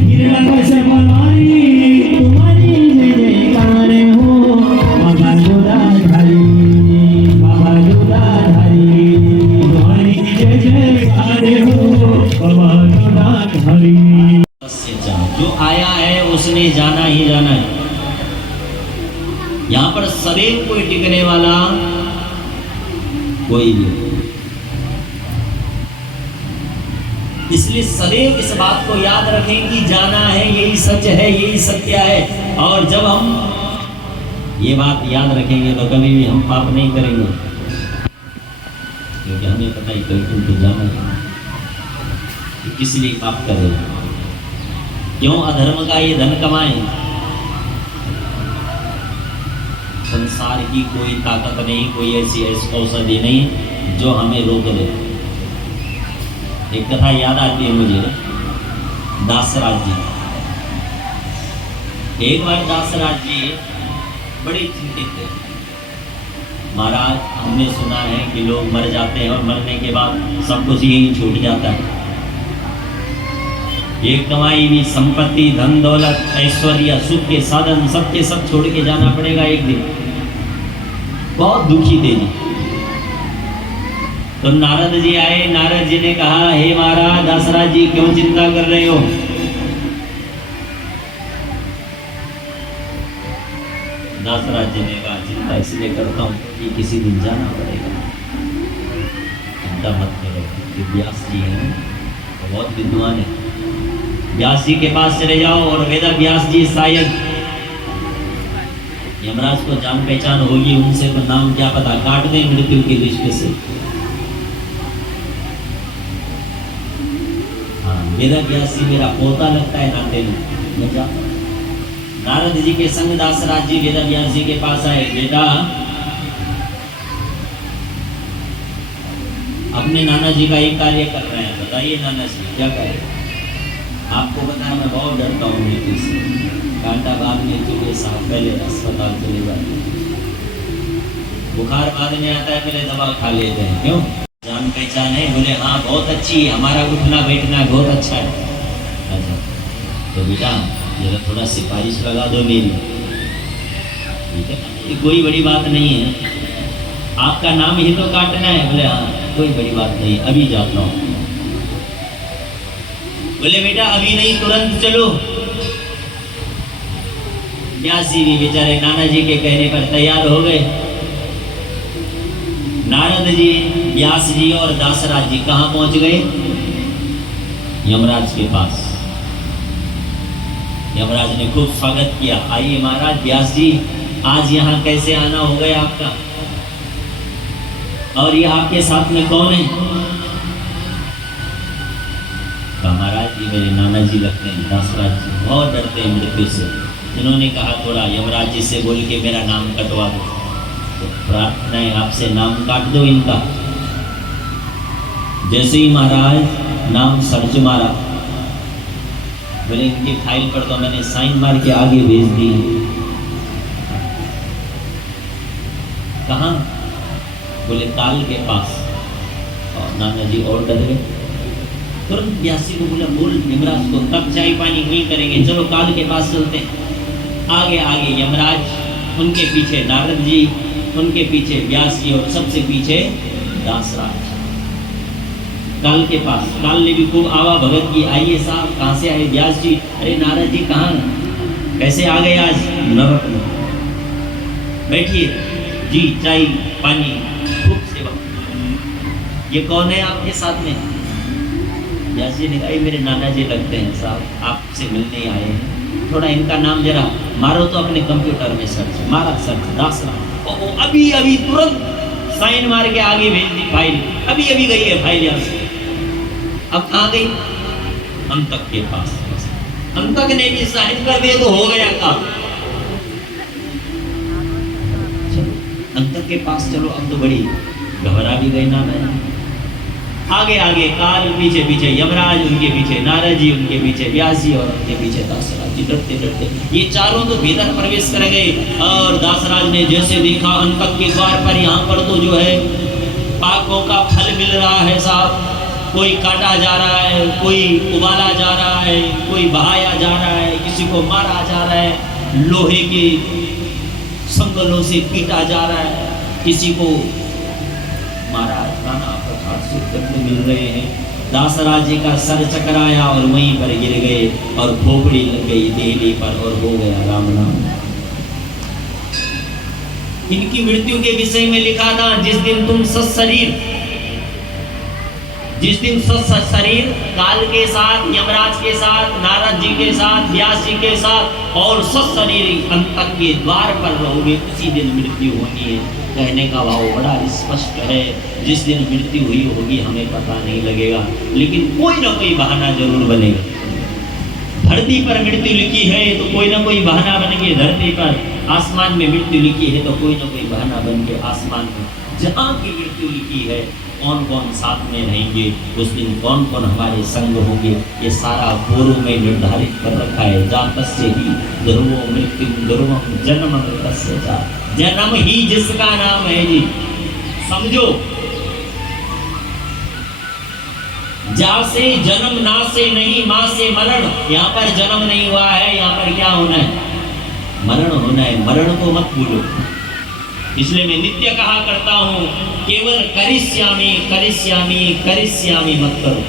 हिरण्यकश्यप मारी तुम्हारी जय जयकार हो। बाबा दुधाधारी, बाबा दुधाधारी तुम्हारी जय जयकार हो। बाबा दुधाधारी। जो आया है उसने जाना ही जाना है। यहां पर सदैव कोई टिकने वाला कोई नहीं। इसलिए सदैव इस बात को याद रखें कि जाना है, यही सच है, यही सत्य है। और जब हम ये बात याद रखेंगे तो कभी भी हम पाप नहीं करेंगे, क्योंकि हमें पता ही कल तो जाना है कि किस लिए पाप करें, क्यों अधर्म का ये धन कमाएं। संसार की कोई ताकत नहीं, कोई ऐसी औषधि नहीं जो हमें रोक दे। एक कथा याद आती है मुझे, दासराज जी। एक बार दासराज जी बड़े चिंतित थे। महाराज, हमने सुना है कि लोग मर जाते हैं और मरने के बाद सब कुछ यही छूट जाता है। ये कमाई हुई संपत्ति, धन दौलत, ऐश्वर्य, सुख के साधन सबके सब छोड़ के जाना पड़ेगा एक दिन। बहुत दुखी थे जी। तो नारद जी आए। नारद जी ने कहा, हे महाराज, दासराज जी क्यों चिंता कर रहे हो? दासराज जी ने कहा, चिंता इसलिए करता हूँ कि किसी दिन जाना पड़ेगा। चिंता मत करो। व्यास जी हैं, वो बहुत विद्वान है। व्यास जी के पास चले जाओ और वेदा व्यास जी शायद यमराज को जान पहचान होगी उनसे, तो नाम क्या पता काट दें मृत्यु की दृष्टि से। हाँ, वेदा व्यास जी मेरा पोता लगता है नाते में, मैं जाता हूं। नारद जी के संग दासराज जी वेदा व्यास जी के पास आए। बेटा, अपने नाना जी का एक कार्य कर रहे हैं, बताइए नाना जी क्या करें? आपको पता है मैं बहुत डरता हूँ मृत्यु से। कांटा बाद में चूहे साहब पहले अस्पताल चले जाते हैं, बुखार बाद में आता है, पहले दवा खा लेते हैं। क्यों? जान पहचान है? बोले हाँ बहुत अच्छी है, हमारा उठना बैठना बहुत अच्छा है। अच्छा, तो बेटा जरा थोड़ा सिफारिश लगा दो मेरी, ठीक है? ये कोई बड़ी बात नहीं है, आपका नाम ही तो काटना है। बोले हाँ कोई बड़ी बात नहीं, अभी जाता हूँ। बोले बेटा अभी नहीं, तुरंत चलो। व्यास जी भी बेचारे नाना जी के कहने पर तैयार हो गए। नारद जी, व्यास जी और दासराज जी कहाँ पहुंच गए? यमराज के पास। यमराज ने खूब स्वागत किया। आइए महाराज, व्यास जी आज यहाँ कैसे आना हो गया आपका? और ये आपके साथ में कौन है? महाराज जी मेरे नाना जी लगते हैं, दासराज जी बहुत डरते हैं मृत्यु से। इन्होंने कहा थोड़ा यमराज जी से बोल के मेरा नाम कटवा दो। तो प्रार्थना है आपसे, नाम काट दो इनका। जैसे ही महाराज नाम सर्च मारा, बोले इनकी फाइल पर तो मैंने साइन मार के आगे भेज दी। कहाँ? बोले काल के पास। और नाना जी और डर गए। तुरंत व्यासी को बोला, बोल यमराज को, तब चाय पानी नहीं करेंगे, चलो काल के पास चलते हैं। आगे आगे यमराज, उनके पीछे नारद जी, उनके पीछे व्यास जी और सबसे पीछे दासराज। काल के पास। काल ने भी खूब आवा भगत की। आइए साहब, कहाँ से आए? व्यास जी। अरे नारद जी कहाँ, कैसे आ गए आज नरक में? बैठिए जी, चाय पानी खूब सेवा। ये कौन है आपके साथ में? व्यास जी ने कहा, मेरे नाना जी लगते हैं साहब, आपसे मिलने आए हैं। थोड़ा इनका नाम जरा मारो तो अपने कंप्यूटर में सर्च। मारा सर्च, दासराज। अभी अभी तुरंत साइन मार के आगे भेज दी फाइल। अभी अभी गई है फाइल यहाँ से। अब कहाँ गई? अंतक के पास। अंतक ने भी साइन कर दिए तो हो गया काम। अंतक के पास चलो, अब तो बड़ी घबरा भी गई नाना। आगे आगे काल, पीछे पीछे यमराज, उनके पीछे नारद जी, उनके पीछे व्यास जी और उनके पीछे दासराज जी। डरते डरते ये चारों तो भीतर प्रवेश कर गए। और दासराज ने जैसे देखा अंतक के द्वार पर, यहाँ पर तो जो है पापों का फल मिल रहा है साहब। कोई काटा जा रहा है, कोई उबाला जा रहा है, कोई बहाया जा रहा है, किसी को मारा जा रहा है, लोहे के संगलों से पीटा जा रहा है, किसी को मारा, नाना प्रकार से दंड मिल रहे हैं। दासराज जी का सर चकराया और वहीं पर गिर गए और खोपड़ी लग गई देहली पर और हो गया राम नाम। इनकी मृत्यु के विषय में लिखा था, जिस दिन तुम सशरीर, जिस दिन सशरीर काल के साथ, यमराज के साथ, नारद जी के साथ, व्यास जी के साथ और सशरीर अंतक के द्वार पर रहोगे, उसी दिन मृत्यु होनी है। कहने का भाव बड़ा स्पष्ट है। जिस दिन मृत्यु हुई होगी हमें पता नहीं लगेगा, लेकिन कोई ना कोई बहाना जरूर बनेगा। धरती पर मृत्यु लिखी है तो कोई ना कोई बहाना बन के धरती पर, आसमान में मृत्यु लिखी है तो कोई ना कोई बहाना बन के आसमान में। जहाँ की मृत्यु लिखी है, कौन कौन साथ में रहेंगे, उस दिन कौन कौन हमारे संग होंगे, ये सारा पूर्व में निर्धारित कर रखा है। जातस्य ही ध्रुवो मृत्यु ध्रुवम जन्म मृतस्य जा, जन्म ही जिसका नाम है जी, समझो। जा से जन्म, ना से नहीं, माँ से मरण। यहाँ पर जन्म नहीं हुआ है, यहाँ पर क्या होना है? मरण होना है। मरण को मत भूलो। इसलिए मैं नित्य कहा करता हूँ, केवल करिष्यामि करिष्यामि करिष्यामि मत करो।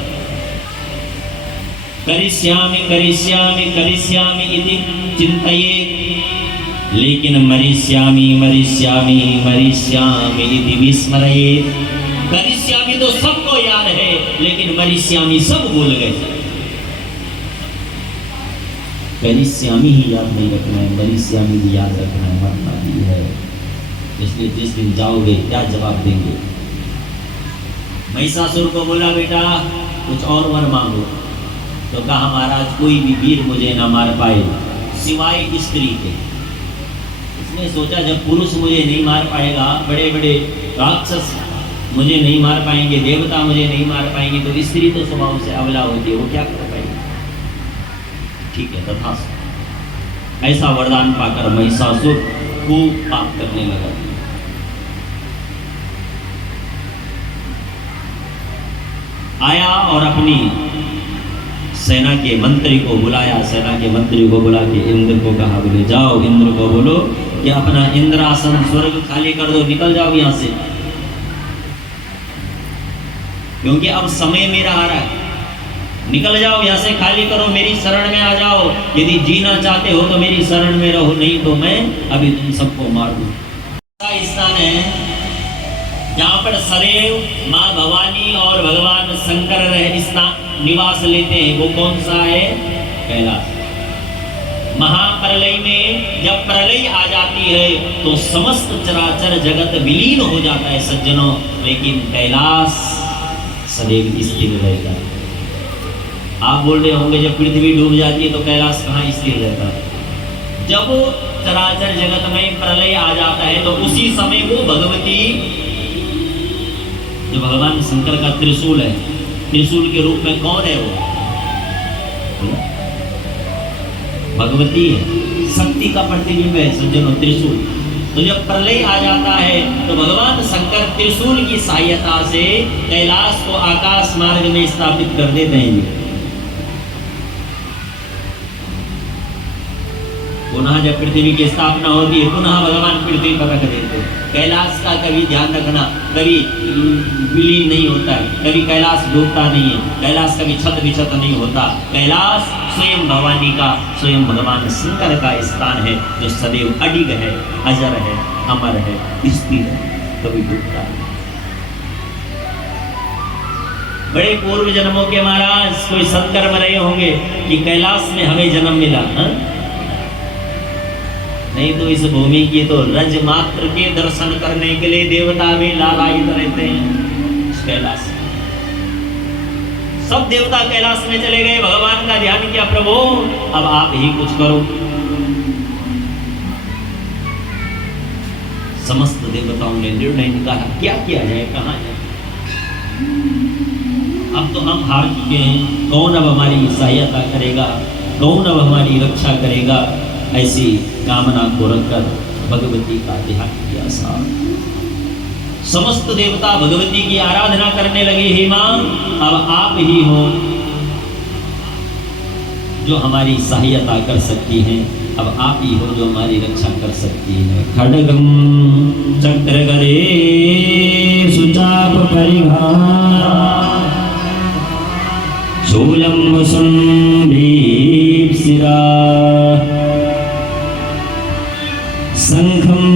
करिष्यामि करिष्यामि करिष्यामि इति चिंतये, लेकिन मरिष्यामि मरिष्यामि मरिष्यामि इति विस्मरये। करिष्यामि तो सबको याद है, लेकिन मरिष्यामि सब भूल गए। करिष्यामि ही याद नहीं रखना है, मरिष्यामि भी याद रखना है, मरना भी है। इसलिए जिस दिन जाओगे क्या जवाब देंगे? महिषासुर को बोला, बेटा कुछ और वर मांगो। तो कहा, महाराज कोई भी वीर मुझे ना मार पाए सिवाय स्त्री के। इसने सोचा, जब पुरुष मुझे नहीं मार पाएगा, बड़े बड़े राक्षस मुझे नहीं मार पाएंगे, देवता मुझे नहीं मार पाएंगे, तो स्त्री तो स्वभाव से अबला होती है, वो क्या कर पाएगी? ठीक है, तथास्तु। ऐसा वरदान पाकर महिषासुर खूब पाप करने लगा। आया और अपनी सेना के मंत्री को बुलाया। सेना के मंत्री को बुला के इंद्र को कहा, बोले जाओ इंद्र को बोलो कि अपना इंद्रासन स्वर्ग खाली कर दो, निकल जाओ यहाँ से, क्योंकि अब समय मेरा आ रहा है। निकल जाओ यहाँ से, खाली करो, मेरी शरण में आ जाओ। यदि जीना चाहते हो तो मेरी शरण में रहो, नहीं तो मैं अभी तुम सबको मार दूं। स्थान है जहाँ पर सदैव माँ भवानी और भगवान शंकर निवास लेते हैं। वो कौन सा है? कैलाश। महाप्रलय में जब प्रलय आ जाती है तो समस्त चराचर जगत विलीन हो जाता है सज्जनों, लेकिन कैलाश सदैव स्थिर रहता है। आप बोल रहे होंगे, जब पृथ्वी डूब जाती है तो कैलाश कहाँ स्थिर रहता है? जब चराचर जगत में प्रलय आ जाता है तो उसी समय वो भगवती, जो भगवान शंकर का त्रिशूल है, त्रिशूल के रूप में कौन है? वो भगवती है, शक्ति का प्रतिबिंब है सज्जनों, त्रिशूल। तो जब प्रलय आ जाता है तो भगवान शंकर त्रिशूल की सहायता से कैलाश को आकाश मार्ग में स्थापित कर देते हैं। पुनः जब पृथ्वी की स्थापना होती है, पुनः भगवान पृथ्वी पर रख देते हैं। कैलाश का कभी ध्यान रखना, कभी विलीन नहीं होता है, कभी कैलाश डूबता नहीं है, कैलाश कभी छत विछत नहीं होता। कैलाश स्वयं भवानी का, स्वयं भगवान शंकर का स्थान है, जो सदैव अडिग है, अजर है, अमर है, स्थिर है, कभी डूबता नहीं। बड़े पूर्व जन्मों के महाराज कोई सत्कर्म रहे होंगे कि कैलाश में हमें जन्म मिला, नहीं तो इस भूमि की तो रज मात्र के दर्शन करने के लिए देवता भी लालायित रहते हैं। कैलाश, सब देवता कैलाश में चले गए, भगवान का ध्यान किया, प्रभु अब आप ही कुछ करो। समस्त देवताओं ने निर्णय निकाला, क्या किया जाए, कहाँ जाए। अब तो हम हार चुके हैं, कौन अब हमारी सहायता करेगा, कौन अब हमारी रक्षा करेगा। ऐसी कामना को रखकर भगवती का ध्यान किया। समस्त देवता भगवती की आराधना करने लगे, हे मां अब आप ही हो जो हमारी सहायता कर सकती हैं, अब आप ही हो जो हमारी रक्षा कर सकती है। खड्गम चक्र गदे सुचाप परिघा शूलम संदीप सिरा शंखं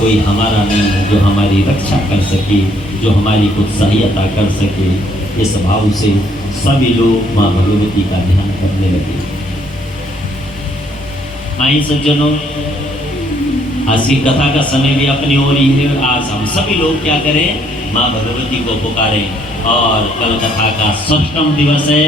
कोई हमारा नहीं जो हमारी रक्षा कर सके, जो हमारी कुछ सहायता कर सके। इस भाव से सभी लोग माँ भगवती का ध्यान करने लगे। आई सज्जनों, आज की कथा का समय भी अपनी ओर ही है। आज हम सभी लोग क्या करें, माँ भगवती को पुकारें। और कल कथा का 6वां दिवस है।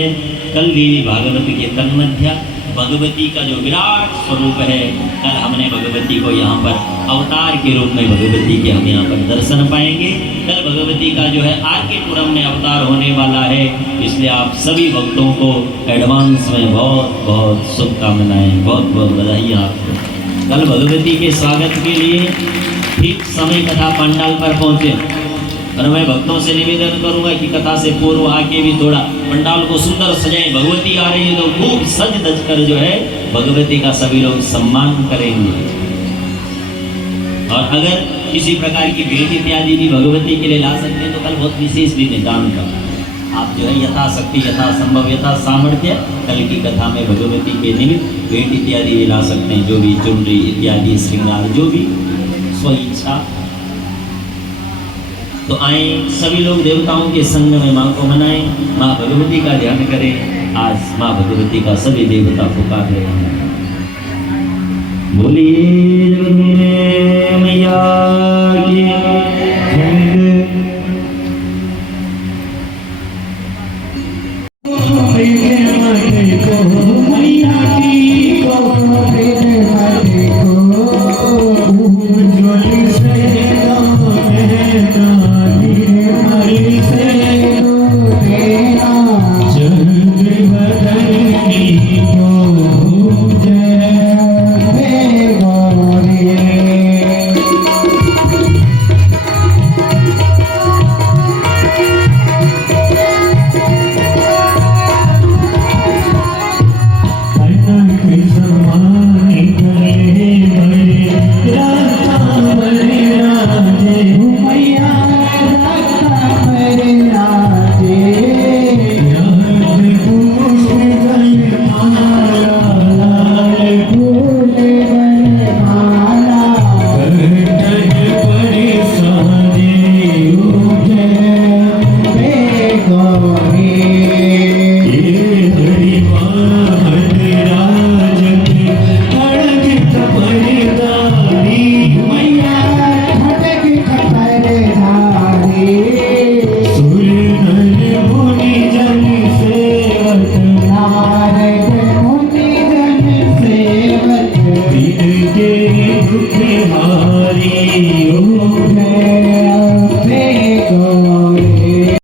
कल देवी भागवत के तन्मध्य भगवती का जो विराट स्वरूप है, कल हमने भगवती को यहाँ पर अवतार के रूप में भगवती के हम यहाँ पर दर्शन पाएंगे। कल भगवती का जो है आरकेपुरम में अवतार होने वाला है, इसलिए आप सभी भक्तों को एडवांस में बहुत बहुत शुभकामनाएं, बहुत बहुत बधाई आपको। कल भगवती के स्वागत के लिए ठीक समय कथा पंडाल पर पहुँचे, और मैं भक्तों से निवेदन करूंगा कि कथा से पूर्व आके भी थोड़ा पंडाल को सुंदर सजाएं। भगवती आ रही है तो खूब सज धज कर जो है भगवती का सभी लोग सम्मान करेंगे। और अगर किसी प्रकार की भेंट इत्यादि भी भगवती के लिए ला सकते हैं तो कल बहुत विशेष दिन है दान का। आप जो है यथाशक्ति, यथासंभव, यथा सामर्थ्य कल की कथा में भगवती के निमित्त भेंट इत्यादि भी ला सकते हैं, जो भी चुनरी इत्यादि श्रृंगार, जो भी स्वेच्छा। तो आए सभी लोग देवताओं के संग में माँ को मनाएं, माँ भगवती का ध्यान करें। आज माँ भगवती का सभी देवता पुकार रहे हैं। बोलिए मैया की